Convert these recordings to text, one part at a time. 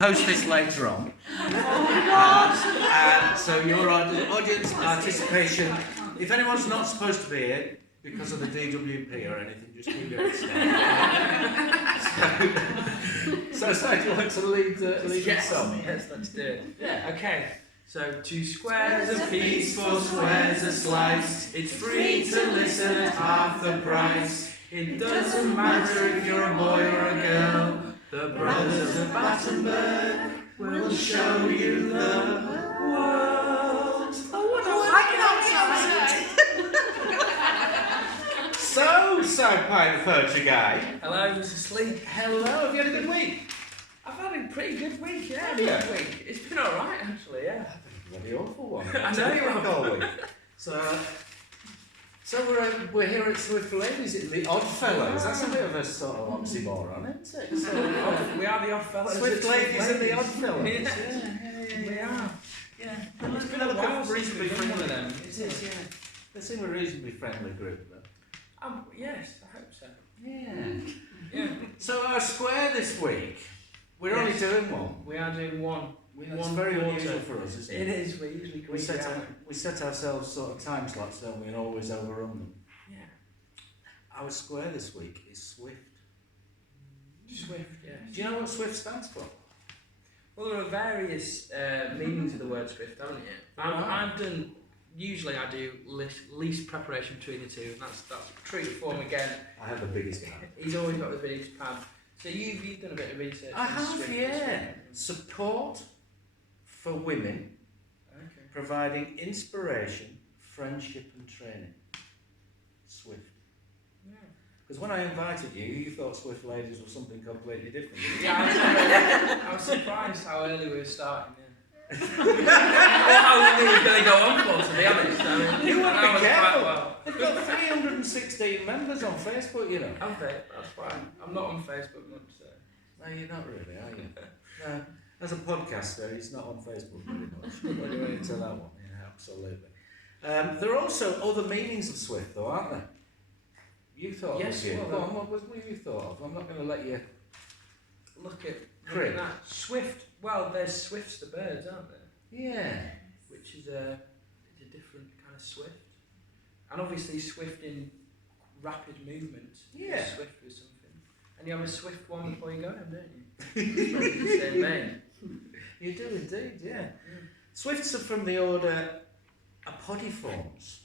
Post this later on. So your audience participation, if anyone's not supposed to be here because of the DWP or anything, just keep it staying. So do you want to lead the song? Yes, let's do it. Yeah. Okay. So 2 squares a piece, 4 squares a slice. It's free to listen at half the price. It doesn't matter if you're a boy or a girl. The brothers of Battenberg will show you the world. So Pie the Poetry Guy. Hello, Mr. Sleep. Hello, have you had a good week? I've had a pretty good week, yeah. Yeah. Good week. It's been alright, actually, yeah. Bloody awful one. I know you have. All week. So we're here at Swift Ladies in the Odd Fellows. That's a bit of a sort of oxymoron, isn't it? So, we are the Odd Fellows. Swift Ladies and the Odd Fellows. Yeah. We are. Yeah. It's been a while since we've done one of them. It is, yeah. They seem a reasonably friendly group, though. Yes, I hope so. Yeah. So our square this week, we're only doing one. We are doing one. It's very unusual for us, isn't it? It is. We usually we set ourselves sort of time slots, don't we, and always overrun them. Yeah. Our square this week is Swift. Swift, yeah. Do you know what Swift stands for? Well, there are various meanings of the word Swift, haven't you? I've done. Usually, I do least preparation between the two, and that's true to form again. I have the biggest pad. He's always got the biggest pad. So you've done a bit of research. I have, yeah. Support for women, providing inspiration, friendship and training. Swift. Because when I invited you, you thought Swift Ladies was something completely different. Yeah, I was surprised how early we were starting, yeah. Or how long we were going to go on for, to be honest. I mean, You want to be careful. Well. They've got 316 members on Facebook, you know. Have they? That's fine. I'm not on Facebook much, so. No, you're not really, are you? No. As a podcaster, he's not on Facebook very much. What do you want to that one? Yeah, absolutely. There are also other meanings of Swift, though, aren't there? You thought of a few. Well, Go on, what you thought of? I'm not going to let you look at that. Swift. Well, there's swifts the birds, aren't there? Yeah. Which is a different kind of swift. And obviously swift in rapid movement. Yeah. Swift with something. And you have a swift one before you go home, don't you? The same vein. You do indeed, yeah. Swifts are from the order Apodiformes.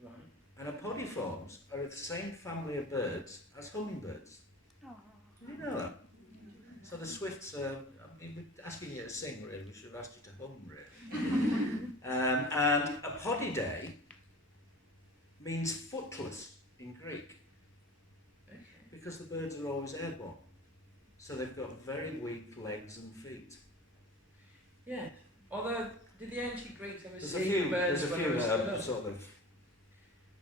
Right. And Apodiformes are of the same family of birds as hummingbirds. Did you know that? So the swifts are, we're asking you to sing, really. We should have asked you to hum, really. And Apodidae means footless in Greek. Okay. Because the birds are always airborne. So they've got very weak legs and feet. Yeah. Although, did the ancient Greeks ever There's see birds that when are sort of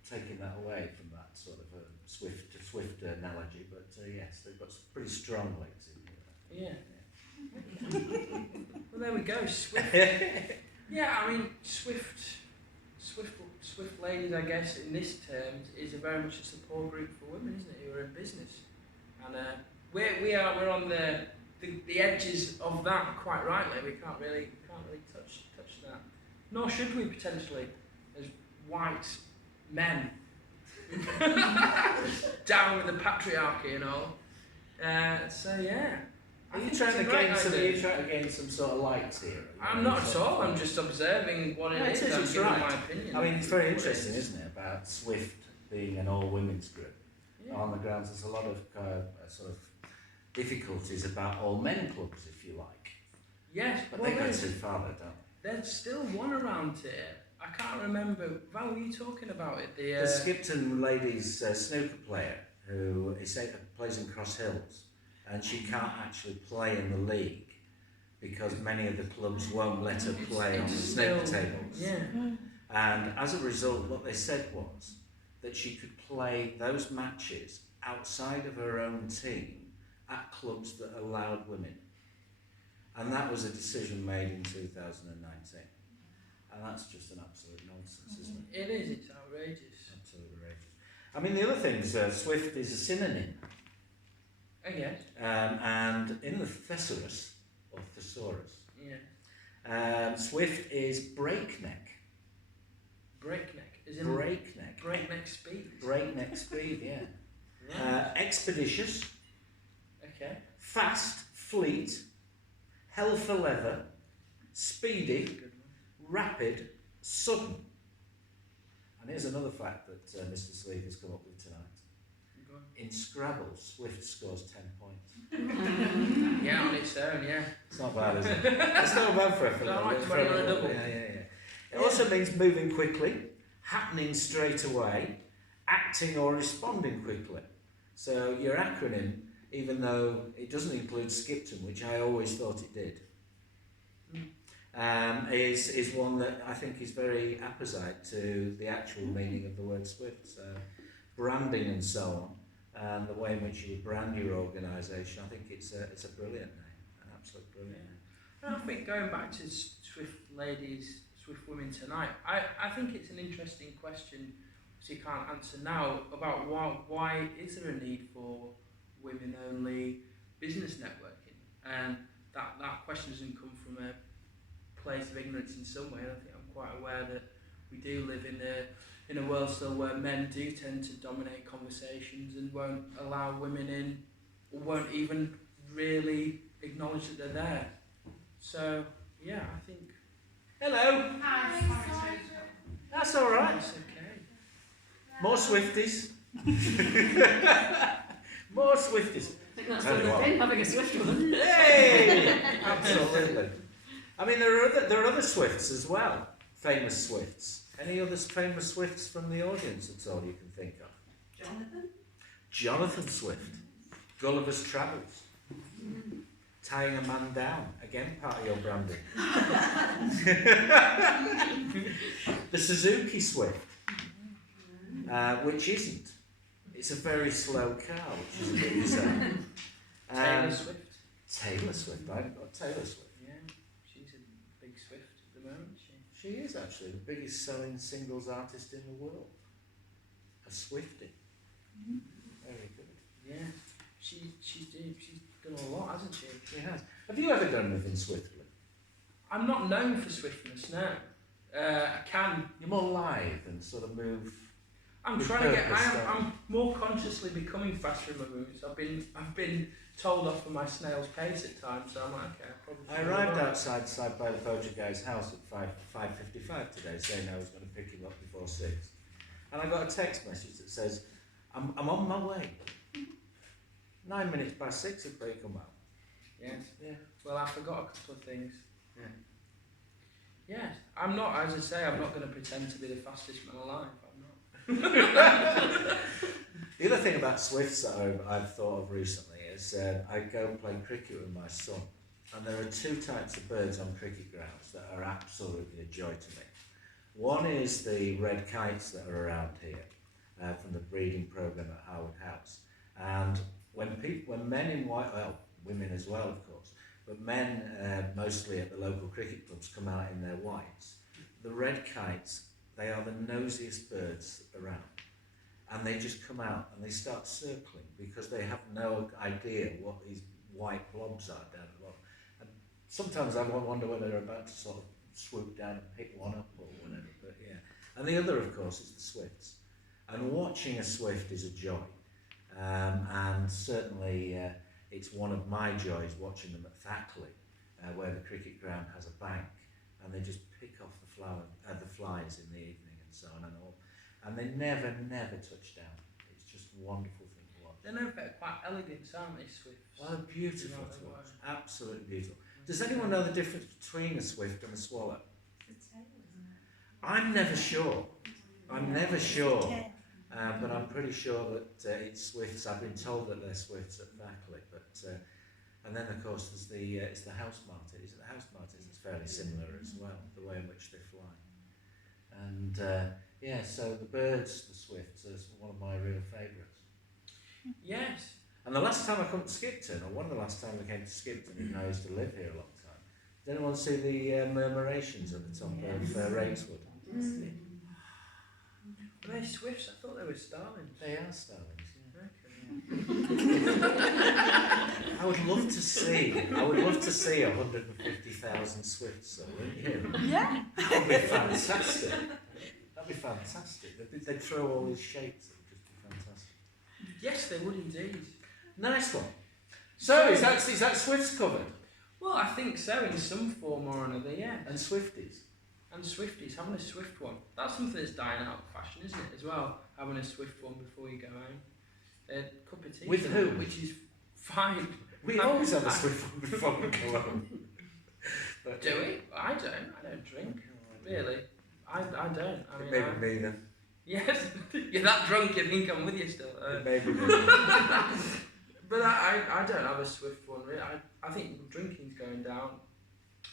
taking that away from that sort of swift analogy, but yes, they've got pretty strong legs in here. Yeah. Well, there we go. Swift. Yeah, I mean, Swift Ladies, I guess, in this terms, is very much a support group for women, isn't it? Who are in business, and we're on the edges of that quite rightly. We can't really touch that, nor should we potentially, as white men, down with the patriarchy and all. So yeah. Are you trying to gain some sort of light here? I'm not at all. I'm just observing what it is. I'm giving my opinion. I mean, it's very interesting, isn't it, about Swift being an all-women's group? Yeah. On the grounds, there's a lot of sort of difficulties about all-men clubs, if you like. Yes, but they go too far, don't they? There's still one around here. I can't remember. Val, were you talking about it? The Skipton ladies snooker player who plays in Cross Hills. And she can't actually play in the league because many of the clubs won't let her play on the snooker tables. Yeah. And as a result, what they said was that she could play those matches outside of her own team at clubs that allowed women. And that was a decision made in 2019. And that's just an absolute nonsense, isn't it? It is. It's outrageous. Absolutely outrageous. I mean, the other thing is Swift is a synonym. Yes. And in the thesaurus, or thesaurus. Yeah. Swift is breakneck. Breakneck. Is in Breakneck. breakneck speed. Breakneck speed, yeah. Yeah. Expeditious. Okay. Fast, fleet, hell for leather, speedy, Good one. rapid, sudden. And here's another fact that Mr. Sleeve has come up with tonight. Go on. In Scrabble, Swift scores 10 points. Yeah, on its own, yeah. It's not bad, is it? It's not bad for a Like 20 on a double. Yeah. It also means moving quickly, happening straight away, acting or responding quickly. So your acronym, even though it doesn't include Skipton, which I always thought it did, is one that I think is very apposite to the actual meaning of the word Swift. So branding and so on, and the way in which you brand your organisation, I think it's a brilliant name, an absolute brilliant name. And I think going back to Swift ladies, Swift women tonight, I think it's an interesting question, which you can't answer now, about why is there a need for women-only business networking? And that question doesn't come from a place of ignorance in some way. I think I'm quite aware that we do live in a world still where men do tend to dominate conversations and won't allow women in, or won't even really acknowledge that they're there. So yeah, I think. Hello. Hi. That's all right. That's okay. More Swifties. More Swifties. I think that's what they've been, having a Swift woman. Hey! Absolutely. I mean, there are other Swifts as well. Famous Swifts. Any other famous Swifts from the audience at all you can think of? Jonathan Swift. Gulliver's Travels. Tying a man down. Again, part of your branding. The Suzuki Swift. Which isn't. It's a very slow car, which is a bit insane. Taylor Swift. Taylor Swift. I've got Taylor Swift. Yeah, she's a big Swift at the moment. She is actually the biggest selling singles artist in the world. A Swiftie. Very good. Yeah, she's done a lot, hasn't she? She has. Have you ever done anything swiftly? I'm not known for swiftness now. I can. You're more lithe and sort of move. I'm with trying to get. purpose, I'm more consciously becoming faster in my moves. I've been told off for my snail's pace at times, so I'm like, okay, I arrived outside by the poacher guy's house at 5:55 today, saying I was going to pick him up before 6, and I got a text message that says, "I'm on my way." 9 minutes past 6 had probably come out. Yes. Yeah. Well, I forgot a couple of things. Yeah. Yes. I'm not. As I say, I'm not going to pretend to be the fastest man alive. I'm not. The other thing about Swifts that I've thought of recently is I go and play cricket with my son, and there are two types of birds on cricket grounds that are absolutely a joy to me. One is the red kites that are around here from the breeding programme at Howard House, and when men in white, well, women as well of course, but men mostly at the local cricket clubs come out in their whites, the red kites, they are the nosiest birds around. And they just come out and they start circling because they have no idea what these white blobs are down at the bottom. And sometimes I wonder whether they're about to sort of swoop down and pick one up or whatever, but yeah. And the other, of course, is the swifts. And watching a swift is a joy. And certainly it's one of my joys watching them at Thackley, where the cricket ground has a bank, and they just pick off the flies in the evening and so on and all. And they never touch down. It's just a wonderful thing to watch. They're no better, quite elegant, aren't they, swifts? Oh, they're beautiful to watch. Absolutely beautiful. Does anyone know the difference between a swift and a swallow? I'm never sure. But I'm pretty sure that it's swifts. I've been told that they're swifts at Thackley. And then, of course, there's it's the house martin. Is it the house martins? It's fairly similar as well, the way in which they fly. And yeah, so the birds, the swifts, are one of my real favourites. Yes. And the last time I come to Skipton, or one of the last times I came to Skipton, even though I used to live here a long time, did anyone see the murmurations at the top of Ravenswood? Were they swifts? I thought they were starlings. They are starlings, yeah. Okay. I would love to see 150,000 Swifts, though, wouldn't you? Yeah. That would be fantastic. That'd be fantastic. They'd throw all these shapes. It would just be fantastic. Yes, they would indeed. Nice one. So is that Swifts covered? Well, I think so, in some form or another, yeah. And Swifties? And Swifties, having a Swift one. That's something that's dying out of fashion, isn't it, as well? Having a Swift one before you go home. A cup of tea. With who? Which is fine. We always have a Swift one before we go home. But, do we? I don't drink. Really. I don't. I mean, maybe me then. Yes. You're that drunk you think I'm with you still. Maybe me. But I don't have a Swift one, really. I think drinking's going down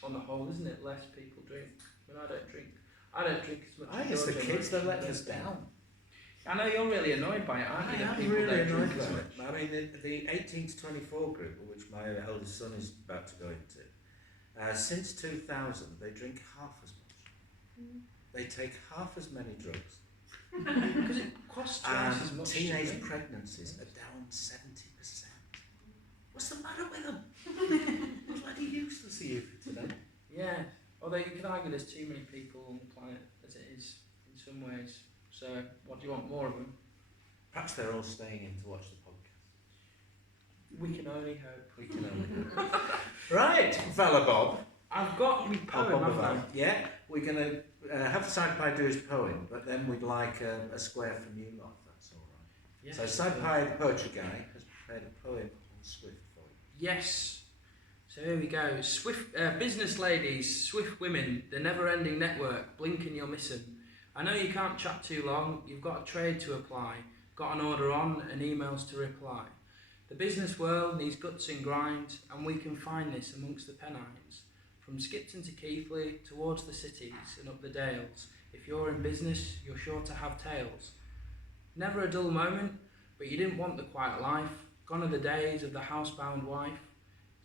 on the whole, isn't it? Less people drink. But I don't drink. I don't drink as much. I think it's the kids that let us down. I know you're really annoyed by it, aren't you? I'm really annoyed by it. I mean, the 18 to 24 group, which my eldest son is about to go into, since 2000, they drink half as much. They take half as many drugs. Because it costs twice as much. Teenage pregnancies are down 70%. What's the matter with them? Bloody useless are you today? Yeah. Although you could argue there's too many people on the planet as it is in some ways. So, what do you want, more of them? Perhaps they're all staying in to watch the podcast. We can only hope. We can only hope. Right, Fella Bob. I've got my poem, haven't I? Yeah, we're going to have Side do his poem, but then we'd like a square from you lot, if that's all right. Yes. So Side the poetry guy, has prepared a poem on Swift for you. Yes. So here we go. Swift business ladies, Swift women, the never-ending network. Blink and you'll miss 'em. I know you can't chat too long. You've got a trade to apply, got an order on, and emails to reply. The business world needs guts and grind, and we can find this amongst the Pennines. From Skipton to Keighley, towards the cities and up the dales. If you're in business, you're sure to have tales. Never a dull moment, but you didn't want the quiet life. Gone are the days of the housebound wife.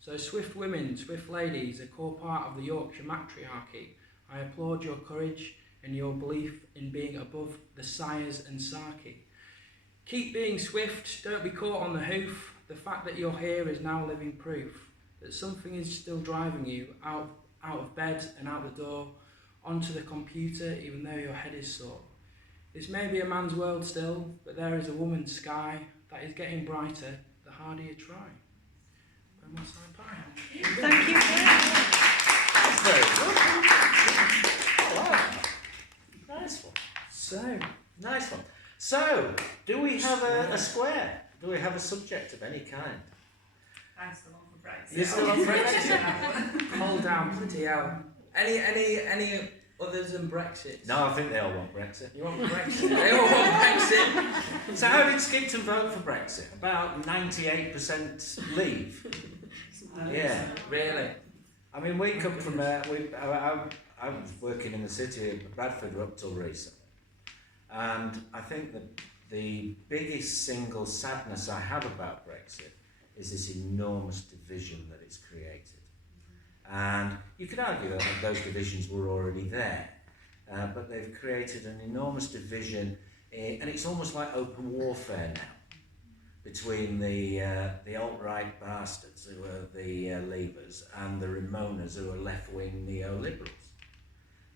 So Swift women, Swift ladies, a core part of the Yorkshire matriarchy. I applaud your courage and your belief in being above the sires and sarky. Keep being swift, don't be caught on the hoof. The fact that you're here is now living proof that something is still driving you out of bed and out the door, onto the computer even though your head is sore. This may be a man's world still, but there is a woman's sky that is getting brighter the harder you try. Thank you. That's very good. Wow. Nice one. Nice one. So, do we have a square? Do we have a subject of any kind? I'm still on for Brexit. You're still on Brexit? Hold down, bloody hell. Any others than Brexit? No, I think they all want Brexit. You want Brexit? They all want Brexit. So how did Skipton vote for Brexit? About 98% leave. Yeah. Really? I mean, we come from I was working in the city of Bradford up till recently. And I think that the biggest single sadness I have about Brexit is this enormous division that it's created. And you could argue that those divisions were already there, but they've created an enormous division, and it's almost like open warfare now between the alt-right bastards who are the Leavers and the Remoaners who are left-wing neoliberals.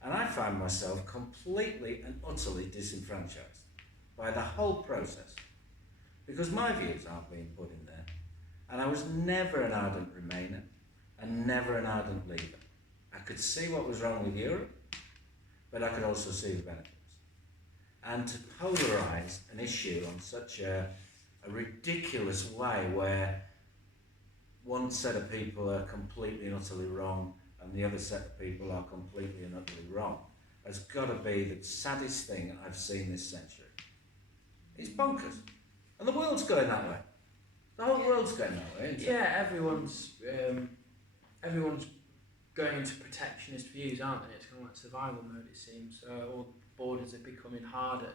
And I find myself completely and utterly disenfranchised by the whole process, because my views aren't being put in there. And I was never an ardent Remainer and never an ardent Leaver. I could see what was wrong with Europe, but I could also see the benefits. And to polarise an issue on such a ridiculous way where one set of people are completely and utterly wrong and the other set of people are completely and utterly wrong has got to be the saddest thing I've seen this century. It's bonkers. And the world's going that way. The whole world's going that way, isn't it? Yeah, everyone's going into protectionist views, aren't they? It's kind of like survival mode, it seems. So all borders are becoming harder.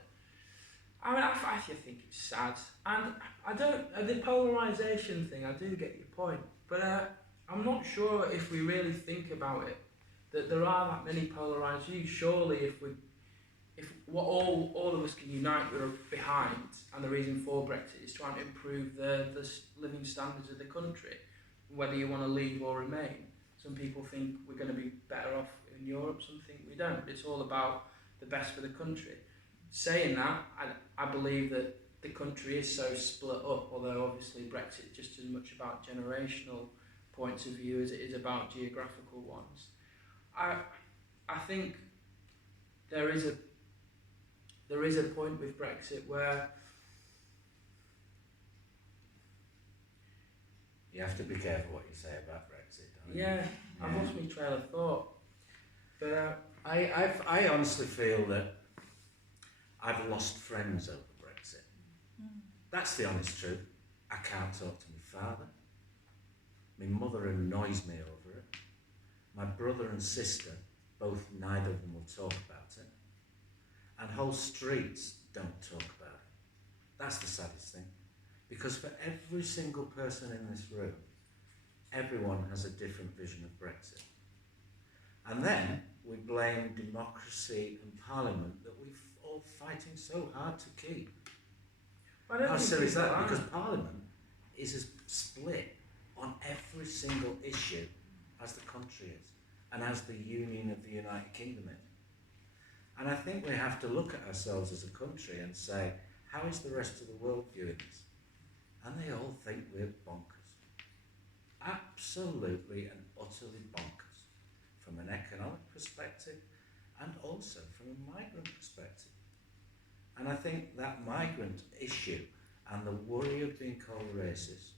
I mean, I think it's sad. And I don't, the polarisation thing, I do get your point. But I'm not sure if we really think about it, that there are that many polarised views. Surely if we if what all of us can unite behind, and the reason for Brexit is trying to improve the living standards of the country, whether you want to leave or remain. Some people think we're going to be better off in Europe, some think we don't. But it's all about the best for the country. Saying that, I believe that the country is so split up, although obviously Brexit is just as much about generational points of view as it is about geographical ones. I think there is a point with Brexit where you have to be careful what you say about Brexit, don't you? Yeah, I've lost my trail of thought. But I honestly feel that I've lost friends over Brexit. That's the honest truth. I can't talk to my father. My mother annoys me over it. My brother and sister, neither of them will talk about it. And whole streets don't talk about it. That's the saddest thing. Because for every single person in this room, everyone has a different vision of Brexit. And then we blame democracy and parliament that we're all fighting so hard to keep. How silly is that? Because parliament is as split on every single issue as the country is, and as the Union of the United Kingdom is. And I think we have to look at ourselves as a country and say, how is the rest of the world viewing this? And they all think we're bonkers. Absolutely and utterly bonkers. From an economic perspective and also from a migrant perspective. And I think that migrant issue and the worry of being called racist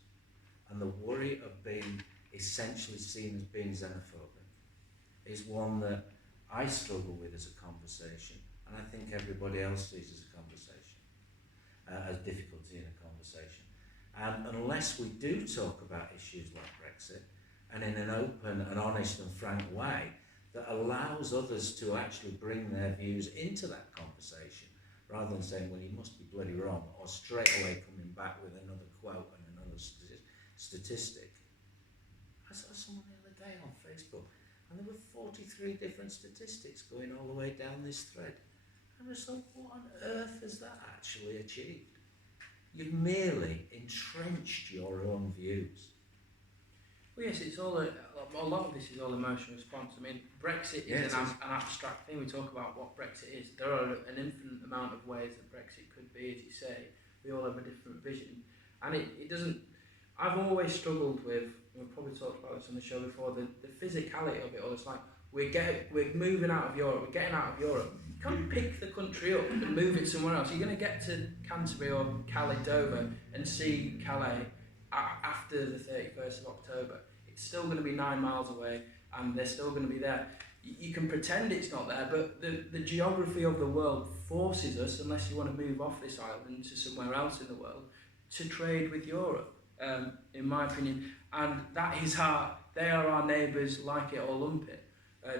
and the worry of being essentially seen as being xenophobic is one that I struggle with as a conversation, and I think everybody else sees as a conversation, as difficulty in a conversation. And unless we do talk about issues like Brexit, and in an open and honest and frank way that allows others to actually bring their views into that conversation, rather than saying, well, you must be bloody wrong, or straight away coming back with another quote and another statistic. I saw someone the other day on Facebook, and there were 43 different statistics going all the way down this thread. And I thought, what on earth has that actually achieved? You've merely entrenched your own views. well, yes, it's all a lot of this is all emotional response. I mean, Brexit is an abstract thing. We talk about what Brexit is. There are an infinite amount of ways that Brexit could be, as you say. We all have a different vision, and it doesn't. I've always struggled with. We've probably talked about this on the show before. The physicality of it all. It's like we're moving out of Europe. We're getting out of Europe. You can't pick the country up and move it somewhere else. You're going to get to Canterbury or Calais, Dover, and see Calais after the 31st of October. It's still going to be 9 miles away, and they're still going to be there. You can pretend it's not there, but the geography of the world forces us, unless you want to move off this island to somewhere else in the world, to trade with Europe, in my opinion. And that is they are our neighbours, like it or lump it.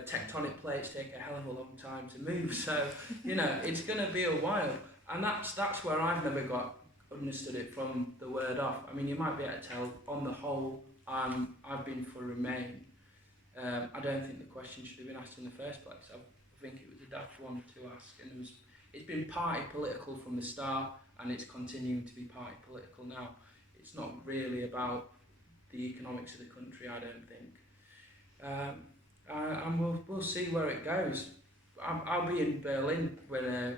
Tectonic plates take a hell of a long time to move, so it's going to be a while. And that's where I've never understood it from the word off. I mean, you might be able to tell, on the whole, I've been for Remain. I don't think the question should have been asked in the first place. I think it was a daft one to ask, and it's been party political from the start, and it's continuing to be party political now. It's not really about the economics of the country, I don't think. And we'll see where it goes. I'll be in Berlin when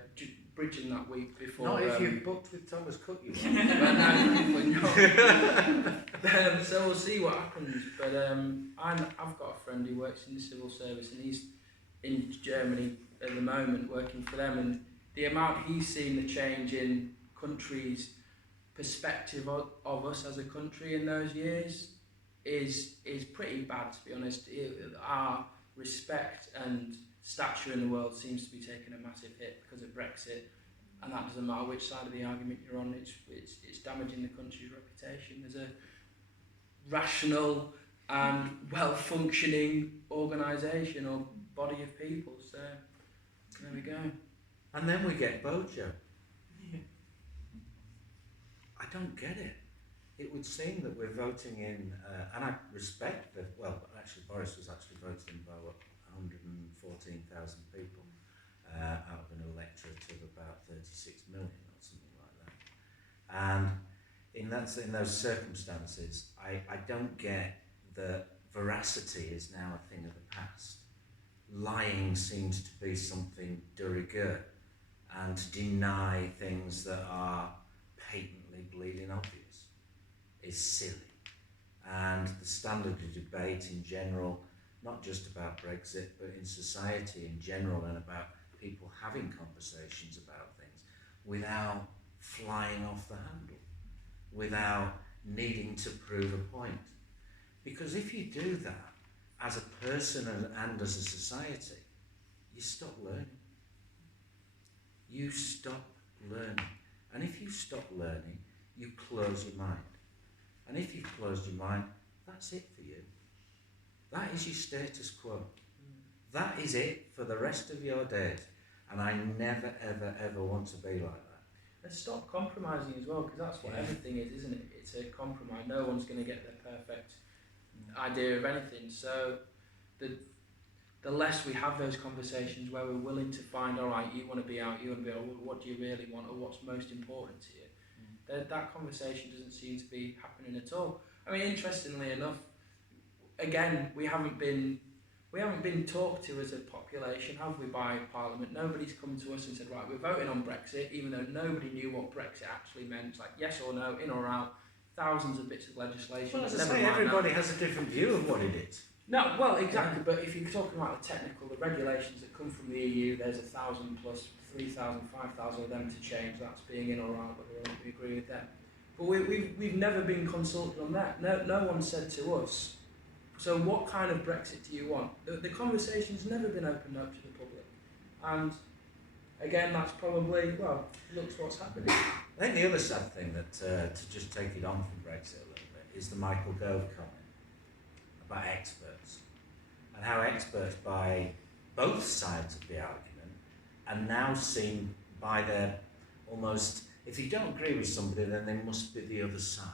bridging that week before. Not if you've booked with Thomas Cook, you won't. No, so we'll see what happens. But I've got a friend who works in the civil service, and he's in Germany at the moment working for them. And the amount he's seen the change in countries' perspective of us as a country in those years is pretty bad, to be honest. Our respect and stature in the world seems to be taking a massive hit because of Brexit, and that doesn't matter which side of the argument you're on. It's damaging the country's reputation as a rational and well-functioning organisation or body of people. So there we go. And then we get Bojo. I don't get it. It would seem that we're voting in, and I respect that. Well, actually, Boris was actually voted in by 114,000 people. out of an electorate of about 36 million or something like that. And in those circumstances, I don't get that veracity is now a thing of the past. Lying seems to be something de rigueur, and to deny things that are patently bleeding obvious is silly. And the standard of debate in general, not just about Brexit, but in society in general, and about people having conversations about things without flying off the handle, without needing to prove a point. Because if you do that as a person and as a society, you stop learning. You stop learning. And if you stop learning, you close your mind. And if you've closed your mind, that's it for you. That is your status quo. That is it for the rest of your days. And I never, ever, ever want to be like that. And stop compromising as well, because that's what everything is, isn't it? It's a compromise. No one's going to get the perfect idea of anything. So the less we have those conversations where we're willing to find, all right, you want to be out, you want to be out, what do you really want, or what's most important to you? That conversation doesn't seem to be happening at all. I mean, interestingly enough, again, we haven't been talked to as a population, have we, by Parliament? Nobody's come to us and said, right, we're voting on Brexit, even though nobody knew what Brexit actually meant. It's like, yes or no, in or out, thousands of bits of legislation. Well, as I say, everybody has a different view of what it is. No, well, exactly, but if you're talking about the technical, the regulations that come from the EU, there's 1,000 plus 3,000, 5,000 of them to change. That's being in or out, whether or not we agree with them. But we've never been consulted on that. No one said to us, so what kind of Brexit do you want? The conversation's never been opened up to the public. And again, that's probably, well, looks what's happening. I think the other sad thing that, to just take it on from Brexit a little bit, is the Michael Gove comment about experts. And how experts by both sides of the argument are now seen by their almost, if you don't agree with somebody, then they must be the other side.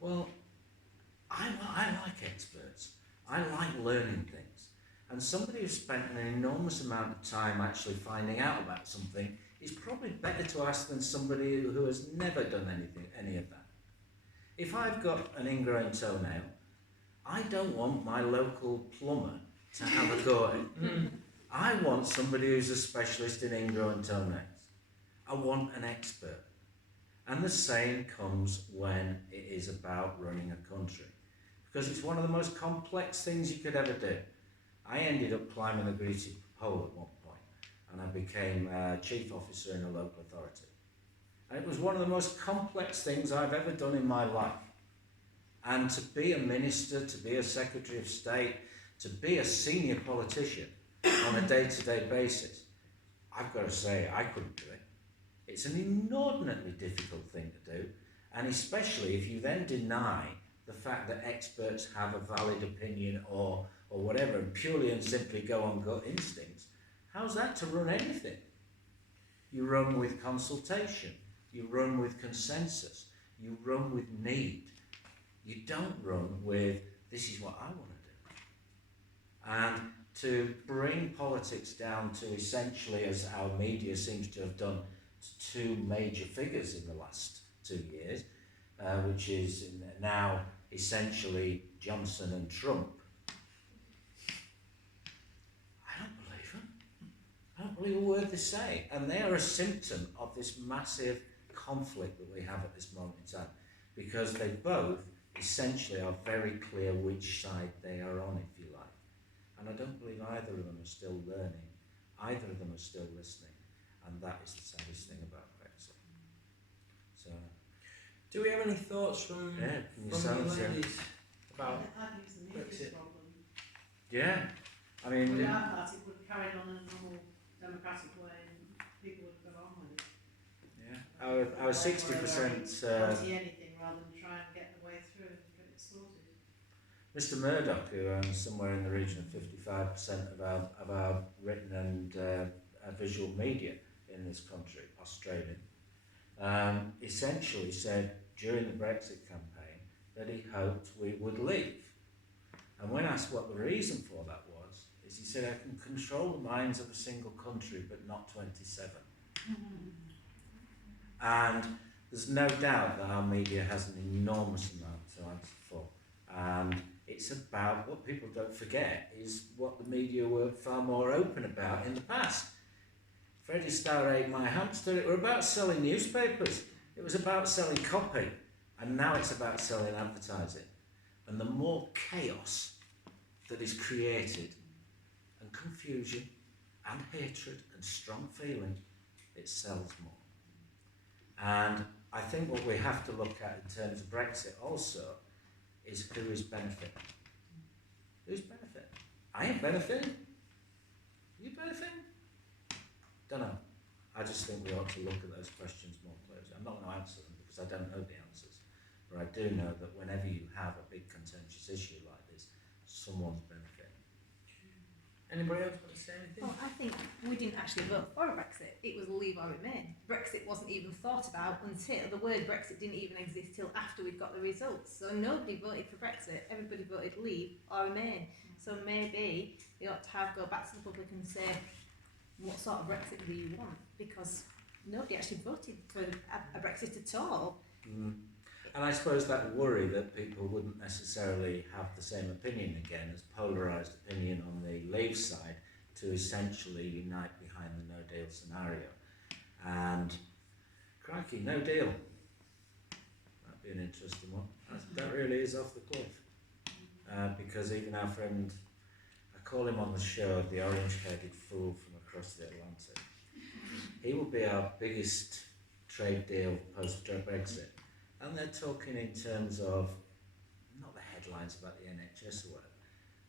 Well, I like experts. I like learning things. And somebody who's spent an enormous amount of time actually finding out about something is probably better to ask than somebody who has never done any of that. If I've got an ingrown toenail, I don't want my local plumber to have a go at it. I want somebody who's a specialist in ingrown toenails. I want an expert. And the same comes when it is about running a country. Because it's one of the most complex things you could ever do. I ended up climbing the greasy pole at one point, and I became chief officer in a local authority. And it was one of the most complex things I've ever done in my life. And to be a minister, to be a secretary of state, to be a senior politician on a day-to-day basis, I've got to say, I couldn't do it. It's an inordinately difficult thing to do, and especially if you then deny the fact that experts have a valid opinion or whatever, and purely and simply go on gut instincts. How's that to run anything? You run with consultation, you run with consensus, you run with need. You don't run with, this is what I want to do. And to bring politics down to essentially, as our media seems to have done, to two major figures in the last 2 years, which is now essentially Johnson and Trump. I don't believe them. I don't believe a word they say. And they are a symptom of this massive conflict that we have at this moment in time, because they both essentially are very clear which side they are on, if you like. And I don't believe either of them are still learning. Either of them are still listening. And that is the saddest thing about Brexit. So, do we have any thoughts from you ladies about I think it's the media's Brexit? problem. yeah, I mean, Our party would have carried on in a normal democratic way and people would have gone on with it. yeah, our 60%. Anything rather than try and get the way through and get it sorted. Mr. Murdoch, who owns somewhere in the region of 55% of our written and visual media in this country, Australian, essentially said during the Brexit campaign that he hoped we would leave. And when asked what the reason for that was, is he said, I can control the minds of a single country, but not 27. And there's no doubt that our media has an enormous amount to answer for. And it's about, what people don't forget, is what the media were far more open about in the past. Freddie Starr ate my hamster. It were about selling newspapers. It was about selling copy. And now it's about selling advertising. And the more chaos that is created, and confusion, and hatred, and strong feeling, it sells more. And I think what we have to look at in terms of Brexit also is who is benefiting. Who's benefiting? I ain't benefiting. You benefiting? Don't know. I just think we ought to look at those questions more closely. I'm not going to answer them because I don't know the answers. But I do know that whenever you have a big contentious issue like this, someone's benefiting. Anybody else want to say anything? Well, I think we didn't actually vote for a Brexit. It was leave or remain. Brexit wasn't even thought about until the word Brexit didn't even exist till after we'd got the results. So nobody voted for Brexit. Everybody voted leave or remain. So maybe they ought to go back to the public and say, what sort of Brexit do you want? Because nobody actually voted for a Brexit at all. And I suppose that worry that people wouldn't necessarily have the same opinion again, as polarised opinion on the Leave side, to essentially unite behind the no deal scenario. And crikey, no deal. That'd be an interesting one. That really is off the cliff. Because even our friend, I call him on the show, the orange-headed fool from across the Atlantic, he will be our biggest trade deal post-Brexit. And they're talking in terms of, not the headlines about the NHS or whatever,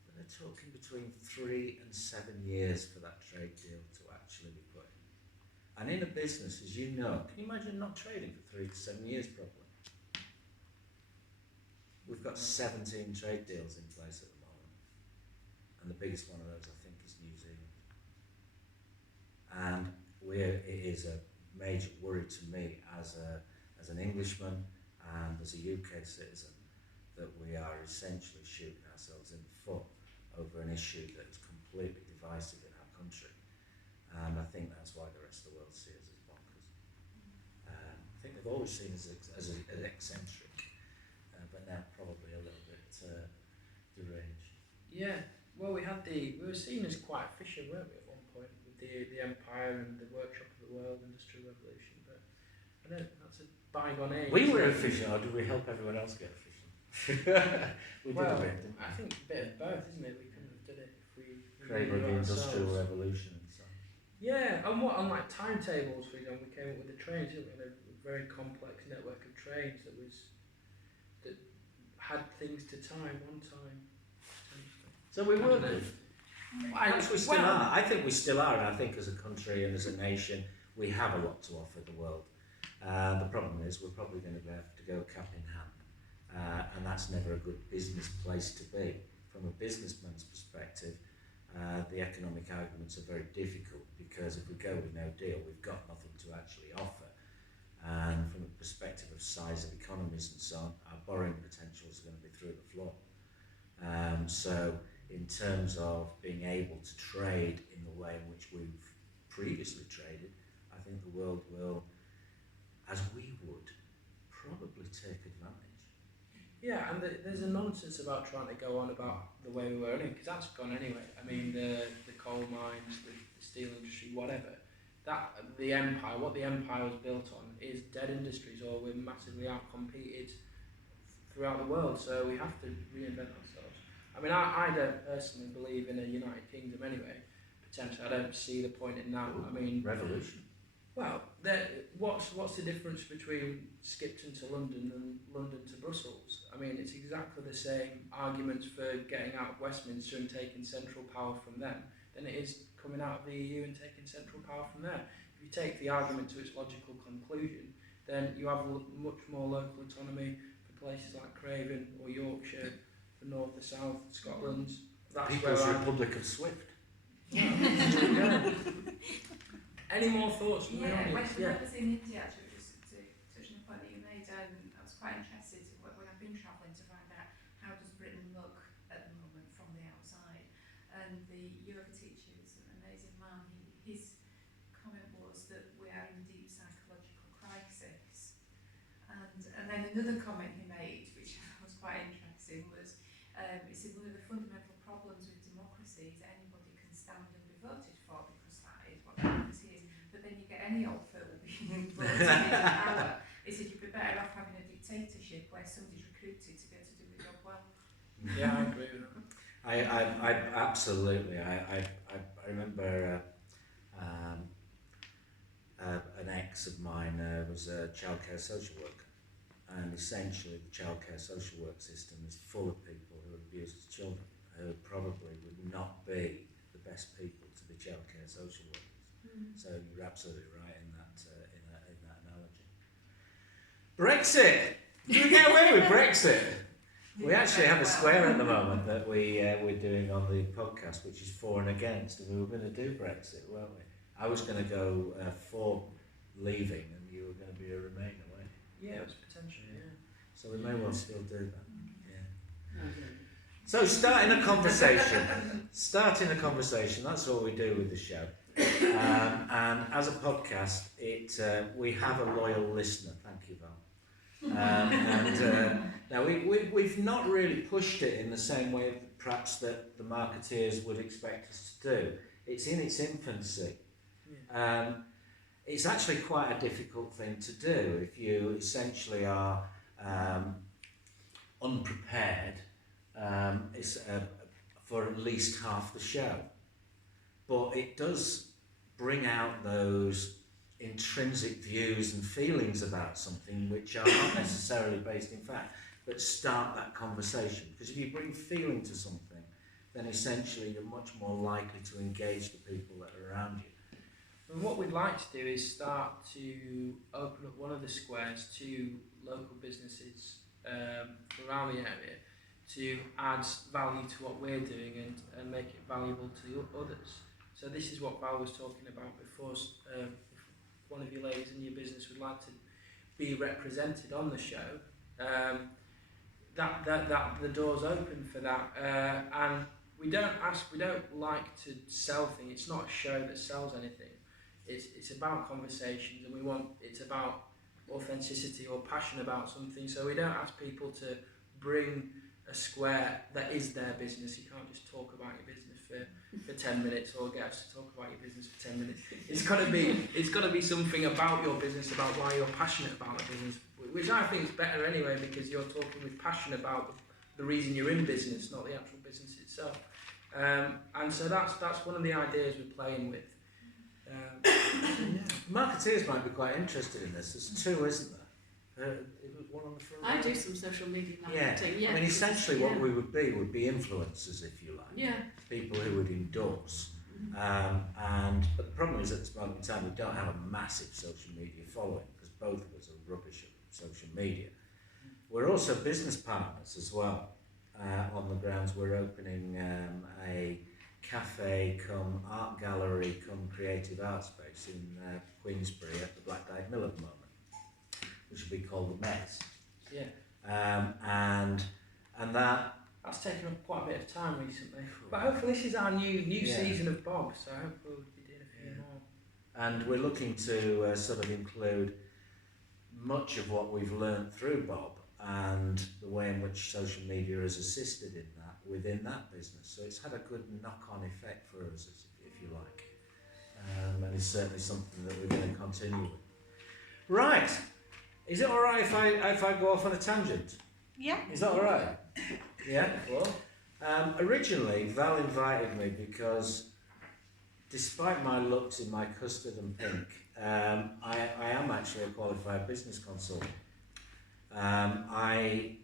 but they're talking between 3 and 7 years for that trade deal to actually be put in. And in a business, as you know, can you imagine not trading for 3 to 7 years properly? We've got 17 trade deals in place at the moment. And the biggest one of those, I think, is New Zealand. And it is a major worry to me as an Englishman and as a UK citizen that we are essentially shooting ourselves in the foot over an issue that is completely divisive in our country. And I think that's why the rest of the world see us as bonkers. I think they've always seen us as eccentric, but now probably a little bit deranged. Yeah, well, we were seen as quite efficient, weren't we, at one point, with the Empire and the Workshop of the World, Industrial Revolution, but I don't, that's a bygone age. We were efficient, or did we help everyone else get efficient? We did a bit, didn't we? I think a bit of both, isn't it? We couldn't have done it if we Created the Industrial ourselves. Revolution and so on. Yeah, and what on like timetables, for example, we came up with the trains, didn't we? A very complex network of trains that had things to time, on time. So we were good. Perhaps we still are. I think we still are, and I think as a country and as a nation, we have a lot to offer the world. The problem is we're probably going to have to go cap in hand, and that's never a good business place to be. From a businessman's perspective, the economic arguments are very difficult because if we go with no deal, we've got nothing to actually offer. And from a perspective of size of economies and so on, our borrowing potential is going to be through the floor. So in terms of being able to trade in the way in which we've previously traded, I think the world will, as we would, probably take advantage. Yeah, and there's a nonsense about trying to go on about the way we were earning, because that's gone anyway. I mean, the coal mines, the steel industry, whatever. The empire, what the empire was built on, is dead industries, or we're massively outcompeted throughout the world. So we have to reinvent ourselves. I mean, I don't personally believe in a United Kingdom anyway. Potentially, I don't see the point in that. I mean, revolution. Well, what's the difference between Skipton to London and London to Brussels? I mean, it's exactly the same arguments for getting out of Westminster and taking central power from them than it is coming out of the EU and taking central power from there. If you take the argument to its logical conclusion, then you have much more local autonomy for places like Craven or Yorkshire, the north, the south, Scotland. That's People's Republic of Swift. Any more thoughts from the When audience? I was in India, actually, just to touch on the point that you made, I was quite interested when I've been travelling to find out how does Britain look at the moment from the outside. And and the yoga teacher was an amazing man. His comment was that we are in a deep psychological crisis. And then another comment he made, which was quite interesting, was he said one of the fundamental problems with democracy is anybody can stand and be voted for, because that is what democracy is. But then you get any old fool being voted into power. He said you'd be better off having a dictatorship where somebody's recruited to be able to do the job well. Yeah, I agree with that. I absolutely. I remember an ex of mine was a childcare social worker, and essentially the childcare social work system is full of people who abuse children, who probably would not be the best people to be childcare social workers. So you're absolutely right in that analogy. Brexit. Did we get away with Brexit? We actually have a square at the moment that we're doing on the podcast, which is for and against, and we were going to do Brexit, weren't we? I was going to go for leaving, and you were going to be a Remainer, weren't you? Yeah, it was potentially, yeah. So we may well still do that. Yeah. So starting a conversation. That's what we do with the show. And as a podcast, we have a loyal listener. Thank you, Val. Now we've not really pushed it in the same way perhaps that the marketeers would expect us to do. It's in its infancy. Yeah. It's actually quite a difficult thing to do if you essentially are unprepared for at least half the show. But it does bring out those intrinsic views and feelings about something which are not necessarily based in fact, but start that conversation. Because if you bring feeling to something, then essentially you're much more likely to engage the people that are around you. And what we'd like to do is start to open up one of the squares to local businesses around the area to add value to what we're doing and make it valuable to others. So this is what Val was talking about before. If one of you ladies in your business would like to be represented on the show, that the door's open for that. And we don't like to sell things. It's not a show that sells anything. It's about conversations, and it's about authenticity or passion about something. So we don't ask people to bring a square that is their business. You can't just talk about your business for 10 minutes or get us to talk about your business for 10 minutes. It's got to be something about your business, about why you're passionate about the business, which I think is better anyway, because you're talking with passion about the reason you're in business, not the actual business itself. And so that's one of the ideas we're playing with. Marketeers might be quite interested in this. There's two, isn't there? One on the front. I do some social media marketing. Yeah. I mean, essentially, what we would be influencers, if you like. Yeah. People who would endorse. But the problem is, at this moment in time, we don't have a massive social media following, because both of us are rubbish at social media. We're also business partners as well. On the grounds, we're opening a cafe come art gallery come creative art space in Queensbury at the Blackdyke Mill at the moment, which will be called the Mess. Yeah. And that's taken up quite a bit of time recently. But hopefully this is our new season of BoB, so hopefully we'll be doing a few more. And we're looking to sort of include much of what we've learned through BoB and the way in which social media has assisted in that within that business. So it's had a good knock-on effect for us, if you like. And it's certainly something that we're going to continue with. Right. Is it all right if I go off on a tangent? Yeah. Is that all right? Yeah? Well, originally, Val invited me because despite my looks in my custard and pink, I am actually a qualified business consultant. I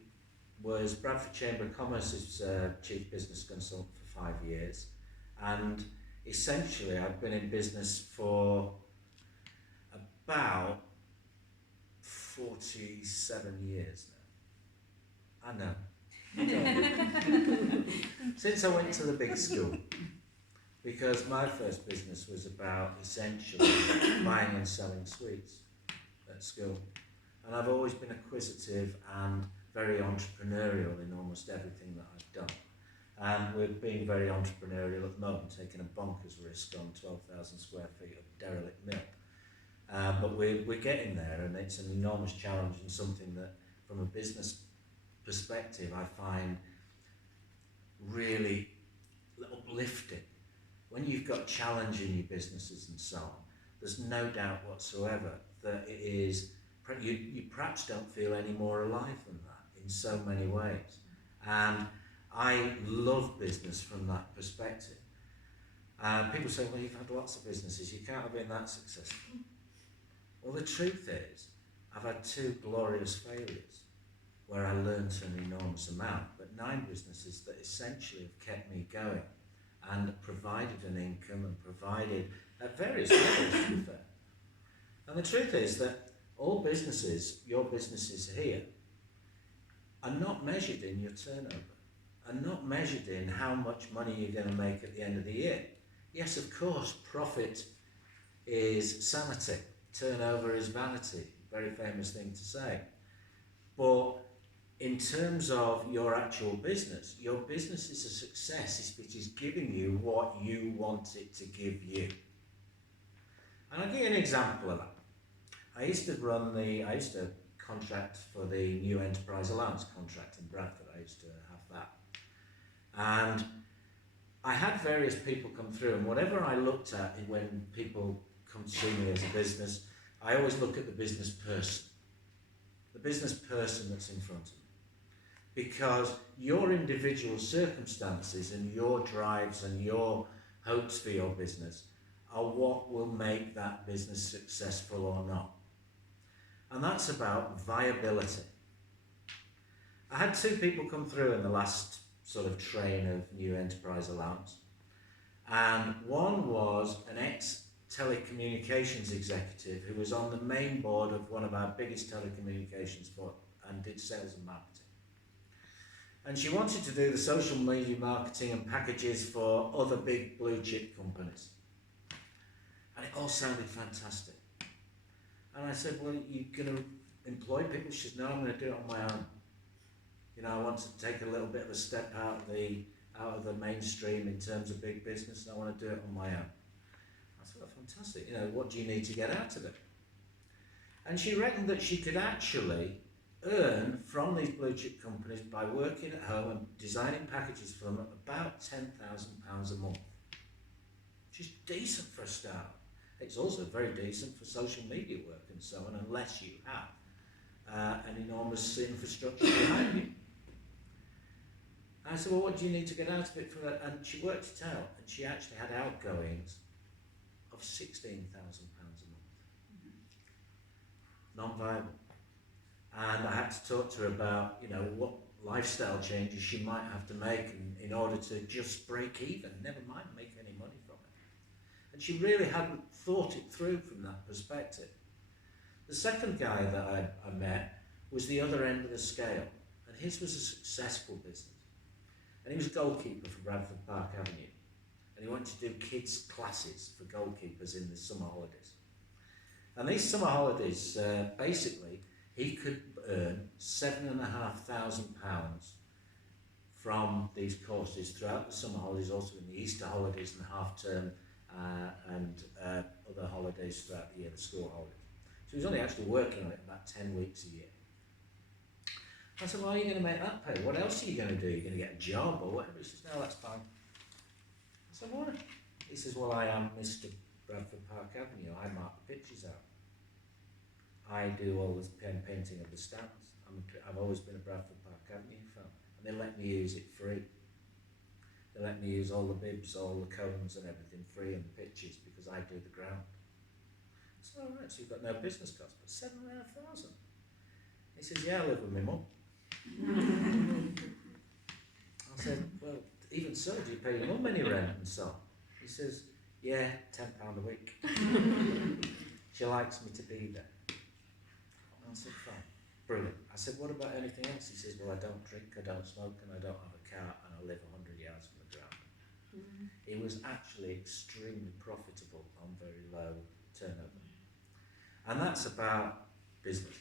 was Bradford Chamber of Commerce's chief business consultant for 5 years, and essentially I've been in business for about 47 years now. I know. Since I went to the big school, because my first business was about essentially buying and selling sweets at school. And I've always been acquisitive and very entrepreneurial in almost everything that I've done. And we're being very entrepreneurial at the moment, taking a bonkers risk on 12,000 square feet of derelict mill. But we're getting there, and it's an enormous challenge, and something that, from a business perspective, I find really uplifting. When you've got challenge in your businesses and so on, there's no doubt whatsoever that it is, you perhaps don't feel any more alive than that in so many ways. And I love business from that perspective. People say, well, you've had lots of businesses, you can't have been that successful. Well, the truth is, I've had 2 glorious failures where I learned an enormous amount, but 9 businesses that essentially have kept me going and provided an income and provided at various levels, to be fair. And the truth is that all businesses, your businesses here, are not measured in your turnover, are not measured in how much money you're going to make at the end of the year. Yes, of course, profit is sanity, turnover is vanity, very famous thing to say. But in terms of your actual business is a success if it is giving you what you want it to give you. And I'll give you an example of that. I used to contract for the new enterprise allowance contract in Bradford. I used to have that. And I had various people come through, and whatever I looked at when people come to see me as a business, I always look at the business person that's in front of me. Because your individual circumstances and your drives and your hopes for your business are what will make that business successful or not. And that's about viability. I had 2 people come through in the last sort of train of new enterprise allowance. And one was an ex-telecommunications executive who was on the main board of one of our biggest telecommunications board and did sales and marketing. And she wanted to do the social media marketing and packages for other big blue chip companies. And it all sounded fantastic. And I said, well, you're going to employ people? She said, no, I'm going to do it on my own. You know, I want to take a little bit of a step out of the mainstream in terms of big business, and I want to do it on my own. I said, well, fantastic. You know, what do you need to get out of it? And she reckoned that she could actually earn from these blue chip companies by working at home and designing packages for them about £10,000 a month, which is decent for a start. It's also very decent for social media work and so on, unless you have an enormous infrastructure behind you. And I said, well, what do you need to get out of it for that? And she worked it out, and she actually had outgoings of £16,000 a month. Non-viable. And I had to talk to her about, you know, what lifestyle changes she might have to make in order to just break even, never mind make any money from it. And she really hadn't thought it through from that perspective. The second guy that I met was the other end of the scale, and his was a successful business. And he was a goalkeeper for Bradford Park Avenue, and he wanted to do kids' classes for goalkeepers in the summer holidays. And these summer holidays, basically, he could earn £7,500 from these courses throughout the summer holidays, also in the Easter holidays and half term and other holidays throughout the year, the school holidays. So he was only actually working on it about 10 weeks a year. I said, well, how are you going to make that pay? What else are you going to do? You're going to get a job or whatever? He says, no, that's fine. I said, why? He says, well, I am Mr. Bradford Park Avenue. I mark the pictures out. I do all the painting of the stands. I've always been a Bradford Park Avenue fan. And they let me use it free. They let me use all the bibs, all the cones and everything free and the pictures because I do the ground. I said, all right, so you've got no business costs, but £7,500. He says, yeah, I live with my mum. I said, well, even so, do you pay your mum any rent and so on? He says, yeah, £10 a week. She likes me to be there. I said, fine, brilliant. I said, what about anything else? He says, well, I don't drink, I don't smoke, and I don't have a car, and I live 100 yards from the ground. It was actually extremely profitable on very low turnover. And that's about business.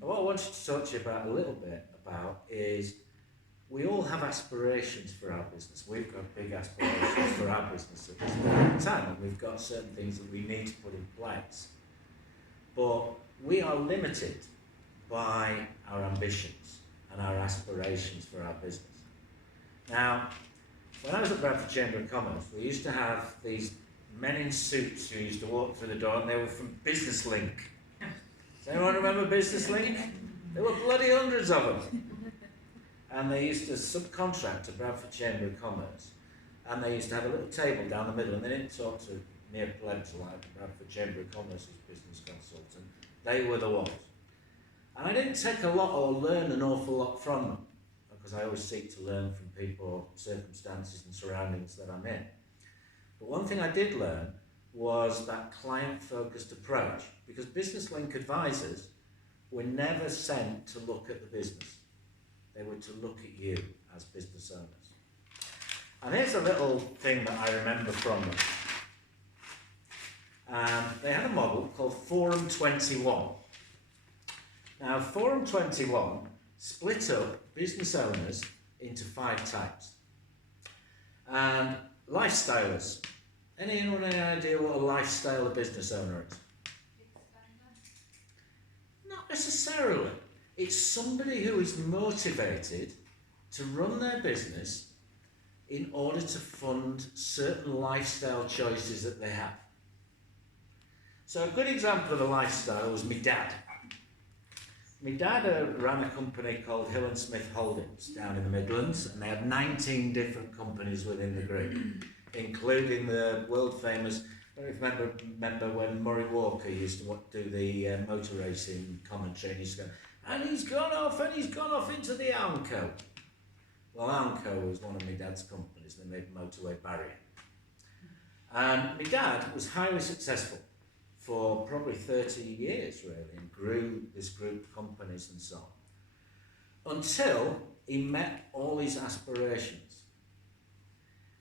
And what I wanted to talk to you about a little bit about is we all have aspirations for our business. We've got big aspirations for our business at this point in time, and we've got certain things that we need to put in place. But we are limited by our ambitions and our aspirations for our business. Now, when I was at Bradford Chamber of Commerce, we used to have these men in suits who used to walk through the door, and they were from Business Link. Does anyone remember Business Link? There were bloody hundreds of them. And they used to subcontract to Bradford Chamber of Commerce, and they used to have a little table down the middle, and they didn't talk to mere plebs like the Bradford Chamber of Commerce's business consultant. They were the ones. And I didn't take a lot or learn an awful lot from them, because I always seek to learn from people, circumstances and surroundings that I'm in. But one thing I did learn was that client-focused approach, because Business Link advisors were never sent to look at the business. They were to look at you as business owners. And here's a little thing that I remember from them. They had a model called Forum 21. Now, Forum 21 split up business owners into 5 types. And lifestylers. Anyone any idea what a lifestyle business owner is? Not necessarily. It's somebody who is motivated to run their business in order to fund certain lifestyle choices that they have. So a good example of a lifestyle was my dad. My dad ran a company called Hill and Smith Holdings down in the Midlands, and they had 19 different companies within the group, including the world famous, I don't know if you remember when Murray Walker used to do the motor racing commentary, and he used to go, and he's gone off into the Armco. Well, Armco was one of my dad's companies. They made motorway barrier. And my dad was highly successful for probably 30 years, really, and grew this group of companies and so on, until he met all his aspirations.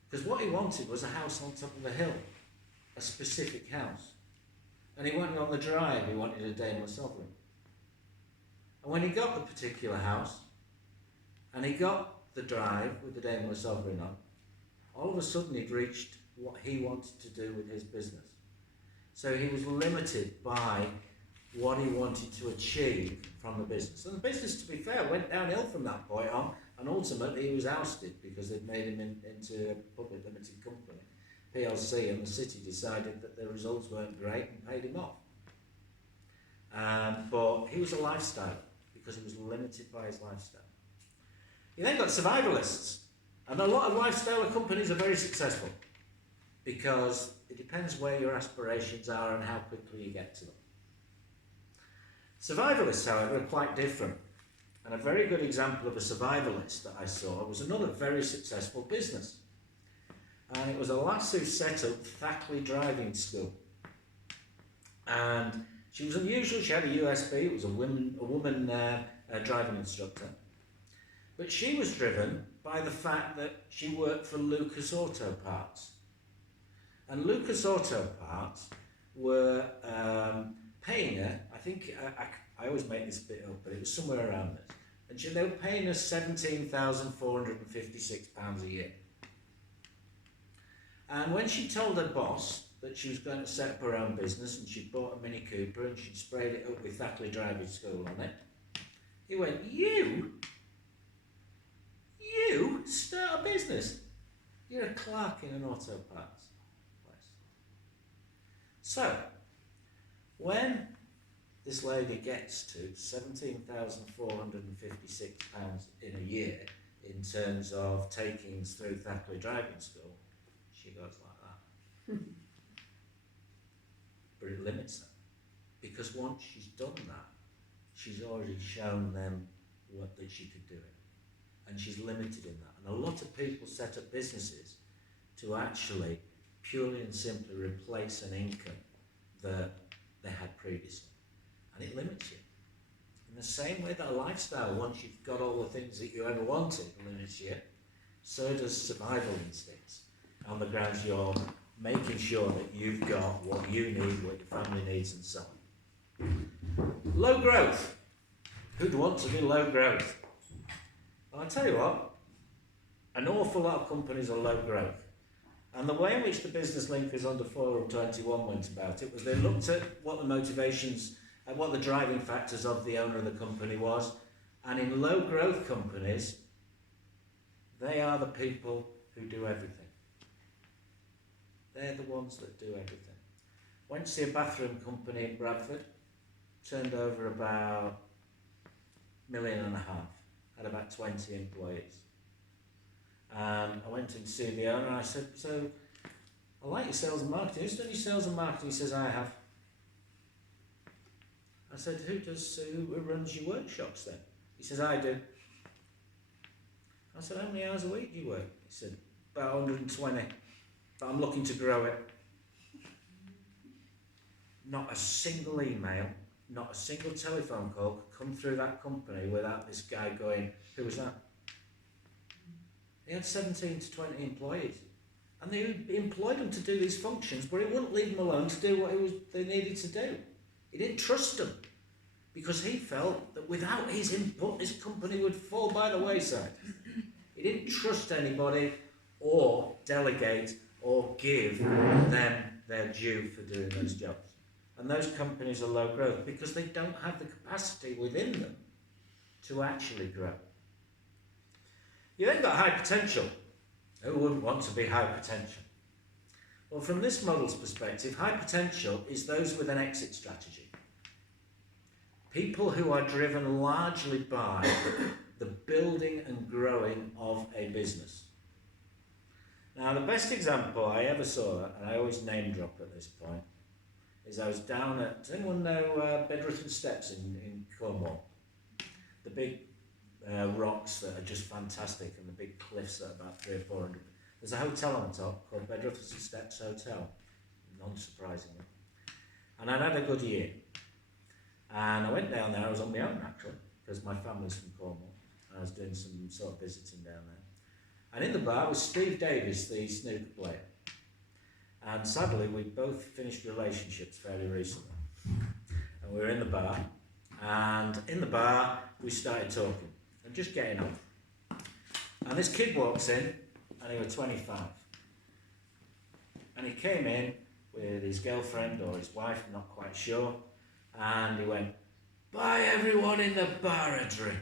Because what he wanted was a house on top of a hill, a specific house. And he wanted on the drive, he wanted a Daimler Sovereign. And when he got the particular house, and he got the drive with the Daimler Sovereign on, all of a sudden he'd reached what he wanted to do with his business. So he was limited by what he wanted to achieve from the business. And the business, to be fair, went downhill from that point on, and ultimately he was ousted because they'd made him into a public limited company, PLC, and the city decided that the results weren't great and paid him off. But he was a lifestyle because he was limited by his lifestyle. You then got survivalists, and a lot of lifestyle companies are very successful because it depends where your aspirations are and how quickly you get to them. Survivalists, however, are quite different. And a very good example of a survivalist that I saw was another very successful business. And it was a lass who set up Thackley Driving School. And she was unusual. She had a USB. It was a woman driving instructor. But she was driven by the fact that she worked for Lucas Auto Parts. And Lucas Auto Parts were paying her, I think, I always make this bit up, but it was somewhere around this. And they were paying her £17,456 a year. And when she told her boss that she was going to set up her own business, and she'd bought a Mini Cooper and she'd sprayed it up with Thackley Driving School on it, he went, You start a business? You're a clerk in an auto parts place. So, when this lady gets to £17,456 in a year in terms of takings through Thackley Driving School, she goes like that. But it limits her. Because once she's done that, she's already shown them that she could do it. And she's limited in that. And a lot of people set up businesses to actually purely and simply replace an income that they had previously. And it limits you. In the same way that a lifestyle, once you've got all the things that you ever wanted, limits you, so does survival instincts. On the grounds you're making sure that you've got what you need, what your family needs, and so on. Low growth. Who'd want to be low growth? Well, I'll tell you what, An awful lot of companies are low growth. And the way in which the Business Linkers under Forum 21 went about it was they looked at what the motivations and what the driving factors of the owner of the company was. And in low growth companies, they are the people who do everything. They're the ones that do everything. Went to see a bathroom company in Bradford, turned over about $1.5 million, had about 20 employees. I went in to see the owner and I said, so I like your sales and marketing. Who's done your sales and marketing? He says, I have. I said, who runs your workshops then? He says, I do. I said, how many hours a week do you work? He said, about 120, but I'm looking to grow it. Not a single email, not a single telephone call could come through that company without this guy going, who was that? He had 17 to 20 employees. And they employed him to do these functions, but he wouldn't leave them alone to do what they needed to do. He didn't trust them, because he felt that without his input, this company would fall by the wayside. He didn't trust anybody or delegate or give them their due for doing those jobs. And those companies are low growth because they don't have the capacity within them to actually grow. You then got high potential. Who wouldn't want to be high potential? Well, from this model's perspective, high potential is those with an exit strategy. People who are driven largely by the building and growing of a business. Now, the best example I ever saw, and I always name drop at this point, is I was down at, does anyone know Bedworth Steps in Cornwall? The big rocks that are just fantastic, and the big cliffs that are about 300 or 400. There's a hotel on the top called Bedworth Steps Hotel, non-surprisingly. And I'd had a good year. And I went down there, I was on my own actually, because my family's from Cornwall. I was doing some sort of visiting down there. And in the bar was Steve Davis, the snooker player. And sadly, we both finished relationships fairly recently. And we were in the bar, and in the bar, we started talking, and just getting on. And this kid walks in, and he was 25. And he came in with his girlfriend or his wife, I'm not quite sure, and he went, buy everyone in the bar a drink.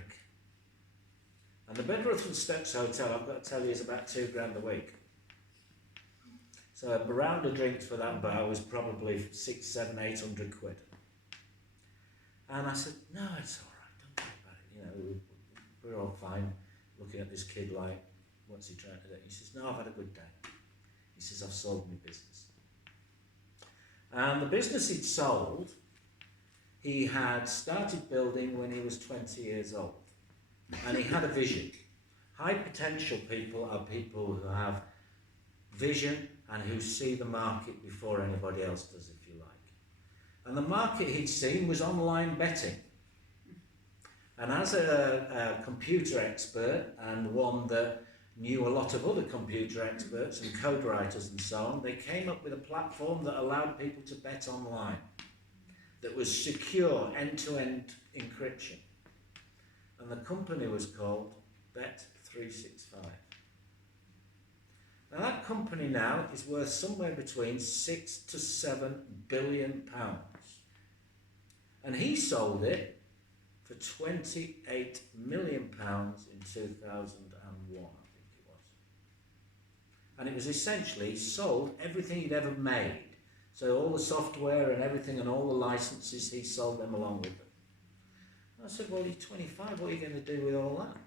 And the Bedworth Steps Hotel, I've got to tell you, is about £2,000 a week. So a round of drinks for that bar was probably 600, 700, 800 quid. And I said, no, it's all right, don't worry about it. You know, we're all fine, looking at this kid like, what's he trying to do? He says, no, I've had a good day. He says, I've sold my business. And the business he'd sold, he had started building when he was 20 years old. And he had a vision. High potential people are people who have vision and who see the market before anybody else does, if you like. And the market he'd seen was online betting. And as a computer expert, and one that knew a lot of other computer experts and code writers and so on, they came up with a platform that allowed people to bet online, that was secure, end-to-end encryption. And the company was called Bet365. Now that company now is worth somewhere between £6 to £7 billion. And he sold it for £28 million in 2001, I think it was. And it was essentially sold everything he'd ever made. So all the software and everything and all the licenses, he sold them along with them. And I said, well, you're 25, what are you going to do with all that?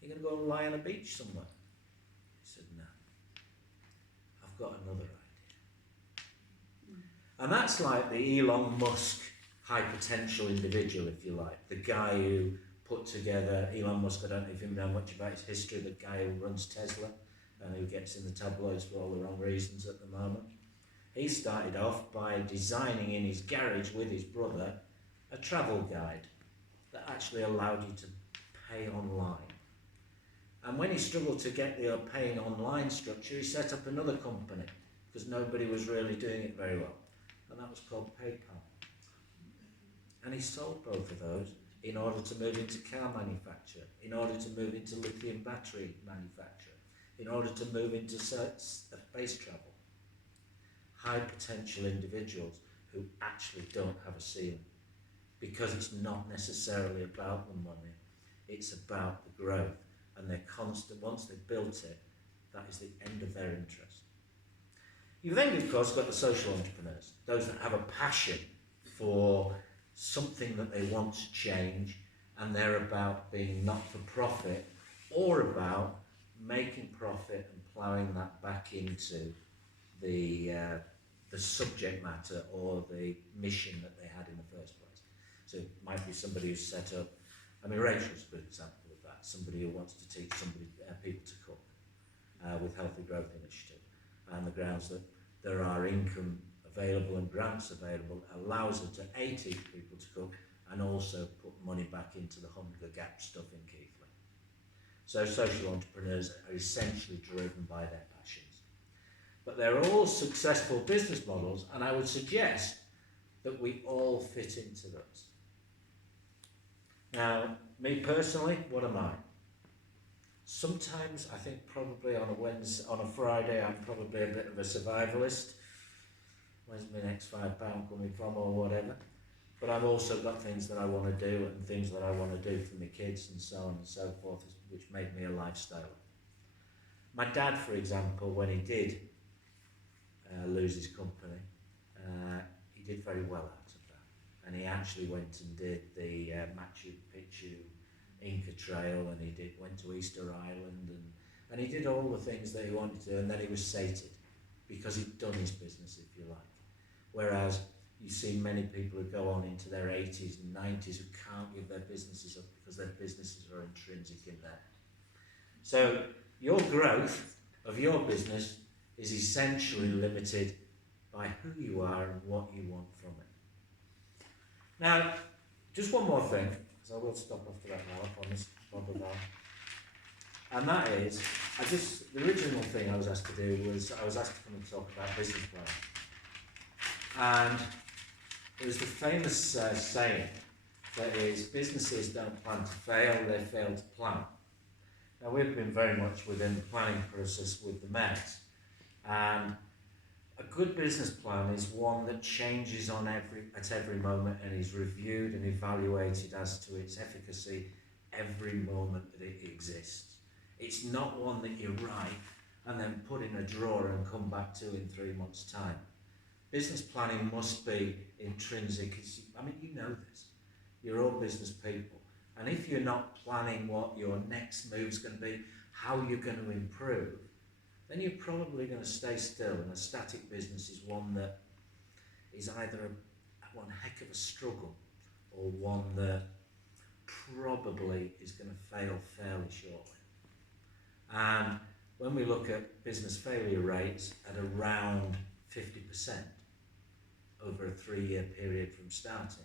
You're going to go and lie on a beach somewhere? He said, no. I've got another idea. And that's like the Elon Musk high potential individual, if you like. The guy who put together, Elon Musk, I don't know if you know much about his history, the guy who runs Tesla and who gets in the tabloids for all the wrong reasons at the moment. He started off by designing in his garage with his brother a travel guide that actually allowed you to pay online. And when he struggled to get the paying online structure, he set up another company because nobody was really doing it very well. And that was called PayPal. And he sold both of those in order to move into car manufacture, in order to move into lithium battery manufacture, in order to move into space travel. High potential individuals who actually don't have a ceiling, because it's not necessarily about the money, it's about the growth, and they're constant. Once they've built it, that is the end of their interest. You've then, of course, got the social entrepreneurs, those that have a passion for something that they want to change, and they're about being not-for-profit or about making profit and ploughing that back into the subject matter or the mission that they had in the first place. So it might be somebody who's set up, I mean, Rachel's a good example of that, somebody who wants to teach people to cook with Healthy Growth Initiative, and the grounds that there are income available and grants available allows her to teach people to cook and also put money back into the hunger gap stuff in Keighley. So social entrepreneurs are essentially driven by their passions. But they're all successful business models, and I would suggest that we all fit into those. Now, me personally, what am I? Sometimes I think probably on a Friday, I'm probably a bit of a survivalist. Where's my next £5 coming from or whatever? But I've also got things that I want to do and things that I want to do for my kids and so on and so forth, which made me a lifestyle. My dad, for example, when he did lose his company, he did very well out of that. And he actually went and did the Machu Picchu Inca Trail, and he went to Easter Island, and he did all the things that he wanted to, and then he was sated because he'd done his business, if you like. Whereas you see many people who go on into their 80s and 90s who can't give their businesses up because their businesses are intrinsic in there. So your growth of your business is essentially limited by who you are and what you want from it. Now, just one more thing, because I will stop after that now, I promise, and that is, the original thing I was asked to do was, I was asked to come and talk about business planning. And it was the famous saying that is, businesses don't plan to fail, they fail to plan. Now, we've been very much within the planning process with the Met, and a good business plan is one that changes at every moment and is reviewed and evaluated as to its efficacy every moment that it exists. It's not one that you write and then put in a drawer and come back to in 3 months' time. Business planning must be intrinsic. I mean, you know this. You're all business people. And if you're not planning what your next move's going to be, how you're going to improve, then you're probably going to stay still. And a static business is one that is either one heck of a struggle or one that probably is going to fail fairly shortly. And when we look at business failure rates at around 50% over a 3-year period from starting,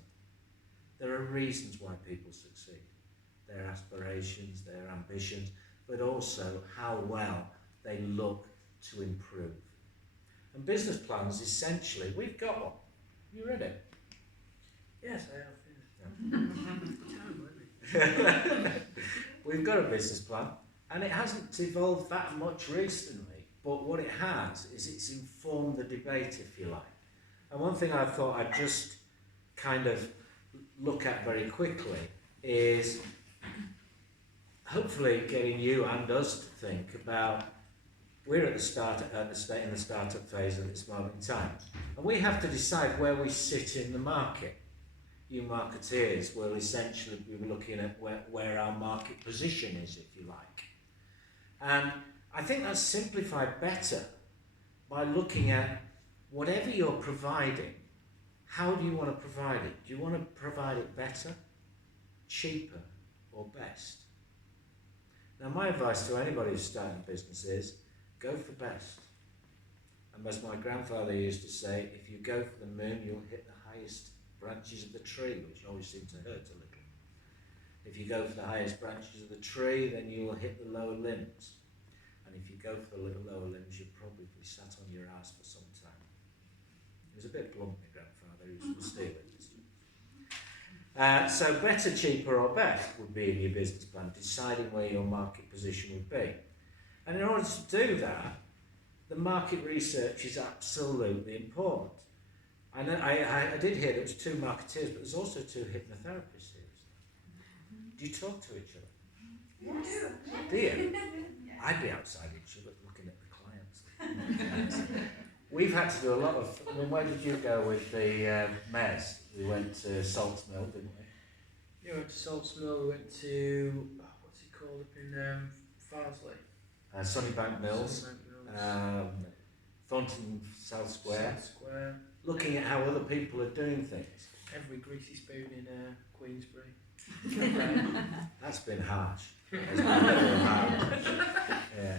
there are reasons why people succeed. Their aspirations, their ambitions, but also how well they look to improve. And business plans, essentially, we've got one. You read it? Yes, I have. Yeah. We've got a business plan, and it hasn't evolved that much recently, but what it has is it's informed the debate, if you like. And one thing I thought I'd just kind of look at very quickly is hopefully getting you and us to think about, we're at the startup phase at this moment in time, and we have to decide where we sit in the market. You marketeers will essentially be looking at where our market position is, if you like. And I think that's simplified better by looking at whatever you're providing, how do you want to provide it? Do you want to provide it better, cheaper, or best? Now, my advice to anybody who's starting a business is, go for best. And as my grandfather used to say, if you go for the moon, you'll hit the highest branches of the tree, which always seemed to hurt a little. If you go for the highest branches of the tree, then you will hit the lower limbs. And if you go for the little lower limbs, you'll probably sat on your ass for some time. He was a bit blunt, my grandfather, he was from Steelers. So better, cheaper or best would be in your business plan, deciding where your market position would be. And in order to do that, the market research is absolutely important. And I did hear there was 2 marketeers, but there's also 2 hypnotherapists here. Do you talk to each other? Yes. Do you? I'd be outside each other looking at the clients. We've had to do a lot of. I mean, where did you go with the mayors? We went to Salts Mill, didn't we? Yeah, we went to Salts Mill, we went to, what's it called up in Farsley? Sunnybank Mills, Sunnybank Mills. Thornton South Square. South Square. Looking at how other people are doing things. Every greasy spoon in Queensbury. That's been harsh. It's been really harsh. Yeah.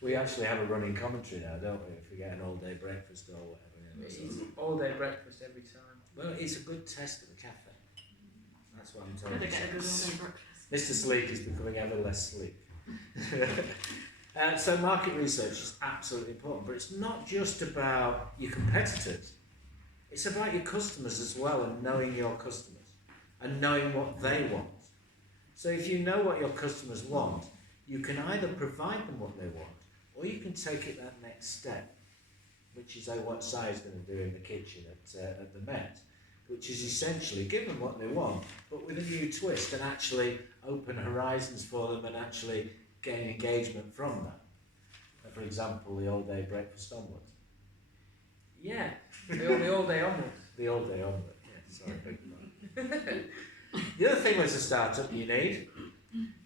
We actually have a running commentary now, don't we? If we get an all-day breakfast or whatever. It's all day breakfast every time. Well, it's a good test of the cafe. That's what I'm Gotta telling get a you. good all-day breakfast. Mr. Sleek is becoming ever less sleek. So market research is absolutely important, but it's not just about your competitors. It's about your customers as well, and knowing your customers and knowing what they want. So if you know what your customers want, you can either provide them what they want, or you can take it that next step, which is what Si's going to do in the kitchen at the Met, which is essentially give them what they want, but with a new twist, and actually open horizons for them and actually gain engagement from that. For example, the all-day breakfast omelette. Yeah, the all day omelette. The all-day omelette, yeah, sorry, big pardon. The other thing as a startup you need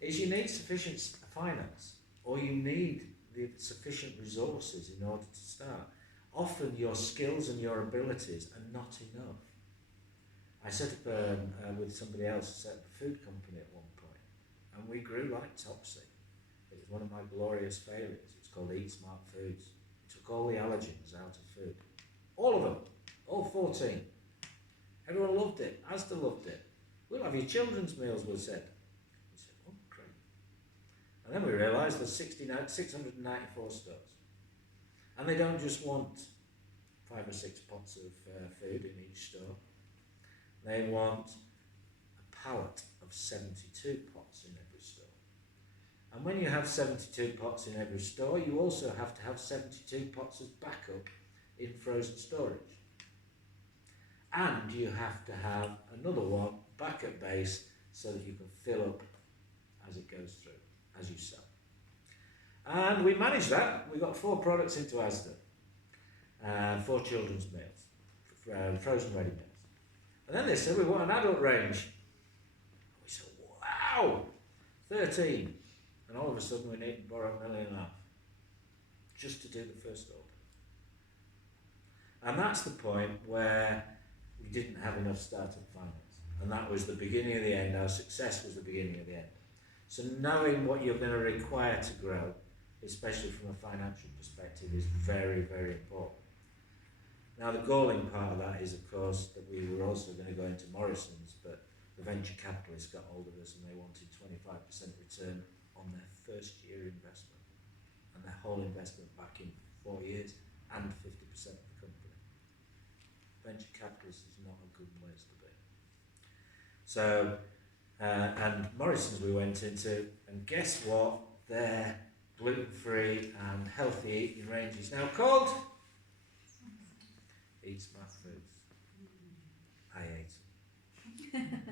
is you need sufficient finance, or you need the sufficient resources in order to start. Often your skills and your abilities are not enough. I set up with somebody else, set up a food company at one point, and we grew like topsy. It was one of my glorious failures. It's called Eat Smart Foods. It took all the allergens out of food. All of them, all 14. Everyone loved it. Asda loved it. We'll have your children's meals, we said. We said, oh, great. And then we realised there's 694 stores. And they don't just want 5 or 6 pots of food in each store. They want a pallet of 72 pots in every store. And when you have 72 pots in every store, you also have to have 72 pots as backup in frozen storage. And you have to have another one back at base so that you can fill up as it goes through, as you sell. And we managed that. We got 4 products into Asda, 4 children's meals, frozen ready meals. And then they said, we want an adult range. And we said, wow, 13. And all of a sudden we need to borrow $1.5 million just to do the first order. And that's the point where we didn't have enough startup finance. And that was the beginning of the end. Our success was the beginning of the end. So knowing what you're going to require to grow, especially from a financial perspective, is very, very important. Now the galling part of that is, of course, that we were also going to go into Morrison's, but the venture capitalists got hold of us and they wanted 25% return on their first year investment, and their whole investment back in 4 years, and 50% of the company. Venture capitalist is not a good place to be. So, and Morrison's we went into, and guess what? Their gluten-free and healthy eating range is now called Eat Smart Foods. I ate them.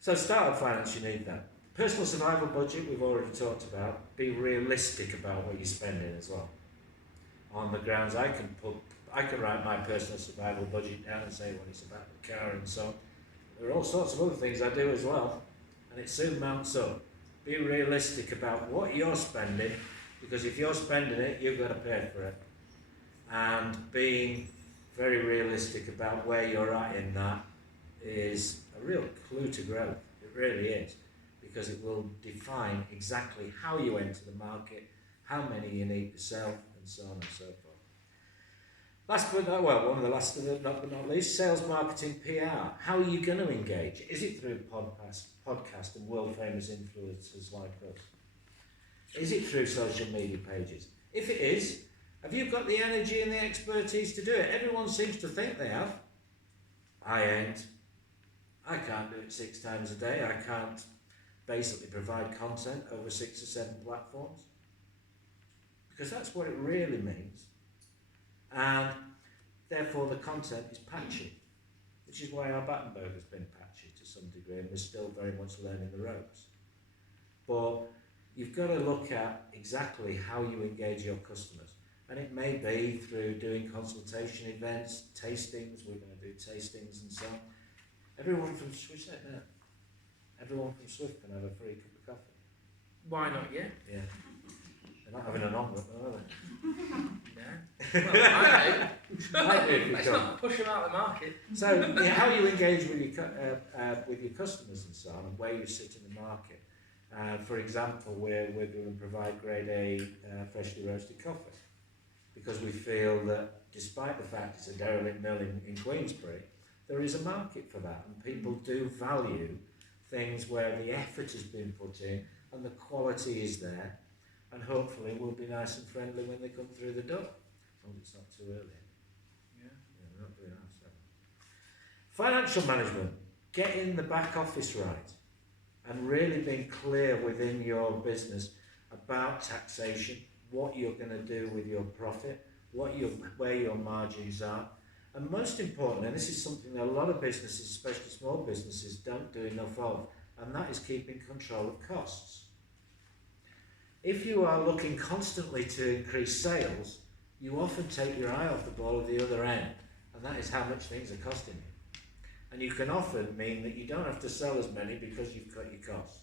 So startup finance, you need that. Personal survival budget, we've already talked about. Be realistic about what you're spending as well. On the grounds, I can write my personal survival budget down and say what it's about the car and so on. There are all sorts of other things I do as well, and it soon mounts up. Be realistic about what you're spending, because if you're spending it, you've got to pay for it. And being very realistic about where you're at in that is a real clue to growth. It really is, because it will define exactly how you enter the market, how many you need to sell, and so on and so forth. Last but not, well, one of the last not but not least, sales, marketing, PR. How are you going to engage? Is it through podcast and world famous influencers like us? Is it through social media pages? If it is, have you got the energy and the expertise to do it? Everyone seems to think they have. I ain't. I can't do it 6 times a day. I can't basically provide content over 6 or 7 platforms. because that's what it really means. And therefore the content is patchy, which is why our Battenberg has been patchy to some degree, and we're still very much learning the ropes. But you've got to look at exactly how you engage your customers. And it may be through doing consultation events, tastings, we're going to do tastings and so on. Everyone from Swift can have a free cup of coffee. Why not? Yeah. Yeah. They're not having an omelette, are they? No. Well, I Might do if you Let's come. not push them out of the market. So how you engage with your customers and so on, and where you sit in the market. For example, we're going to provide grade A freshly roasted coffee, because we feel that despite the fact it's a derelict mill in Queensbury, there is a market for that, and people do value things where the effort has been put in and the quality is there, and hopefully will be nice and friendly when they come through the door. As long as it's not too early. Yeah. We're not doing that. So. Financial management. Getting the back office right and really being clear within your business about taxation, what you're going to do with your profit, where your margins are, and most importantly, and this is something that a lot of businesses, especially small businesses, don't do enough of, and that is keeping control of costs. If you are looking constantly to increase sales, you often take your eye off the ball at the other end, and that is how much things are costing you. And you can often mean that you don't have to sell as many because you've cut your costs.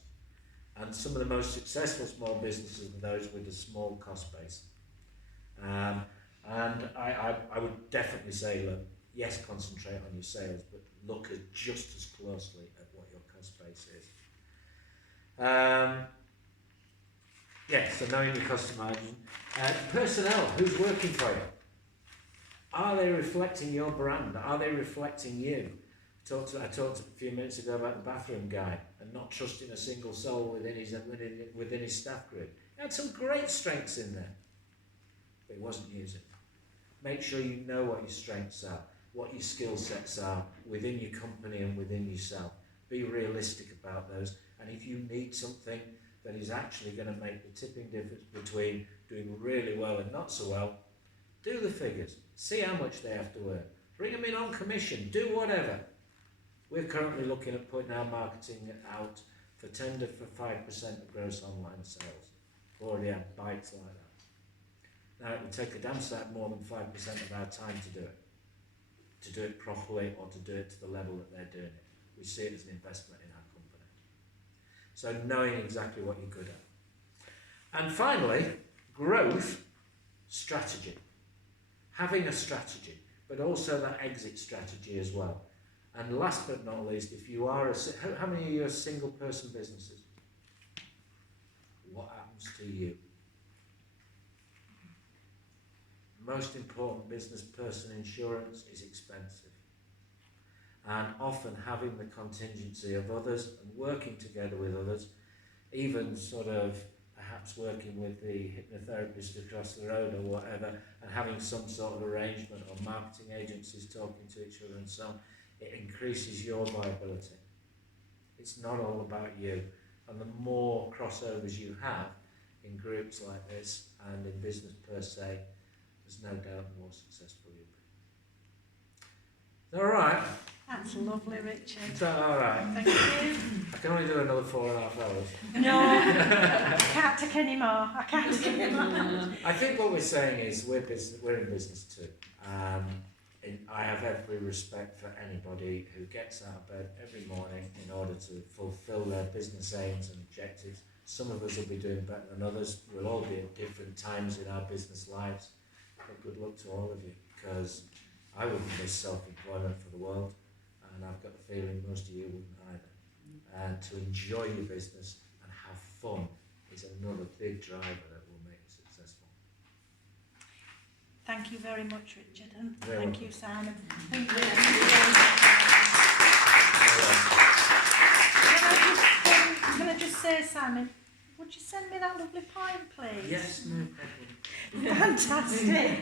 And some of the most successful small businesses are those with a small cost base. And I would definitely say, look, yes, concentrate on your sales, but look at just as closely at what your cost base is. So knowing your customer margin. Personnel, who's working for you? Are they reflecting your brand? Are they reflecting you? I talked a few minutes ago about the bathroom guy and not trusting a single soul within his staff group. He had some great strengths in there, but he wasn't using them. Make sure you know what your strengths are, what your skill sets are within your company and within yourself. Be realistic about those, and if you need something that is actually going to make the tipping difference between doing really well and not so well, do the figures. See how much they have to earn. Bring them in on commission. Do whatever. We're currently looking at putting our marketing out for tender for 5% of gross online sales. We've already had bites like that. Now it would take a damn sight more than 5% of our time to do it properly or to do it to the level that they're doing it. We see it as an investment in our company. So knowing exactly what you're good at. And finally, growth strategy. Having a strategy, but also that exit strategy as well. And last but not least, if you are how many of you are single person businesses? What happens to you? Most important business person insurance is expensive. And often having the contingency of others and working together with others, even sort of perhaps working with the hypnotherapist across the road or whatever, and having some sort of arrangement, or marketing agencies talking to each other and so on, it increases your viability. It's not all about you. And the more crossovers you have in groups like this and in business per se, there's no doubt the more successful you'll be. Is that all right? That's lovely, Richard. Is that all right? Thank you. I can only do another 4.5 hours. No, I can't take any more. I can't take any more. I think what we're saying is we're in business too. I have every respect for anybody who gets out of bed every morning in order to fulfill their business aims and objectives. Some of us will be doing better than others. We'll all be at different times in our business lives. But good luck to all of you, because I wouldn't miss self-employment for the world, and I've got the feeling most of you wouldn't either. And to enjoy your business and have fun is another big driver that will make you successful. Thank you very much, Richard, and Very thank welcome. you, Simon. Thank you. Can I just say, Simon, would you send me that lovely poem, please? Yes, no problem. Fantastic.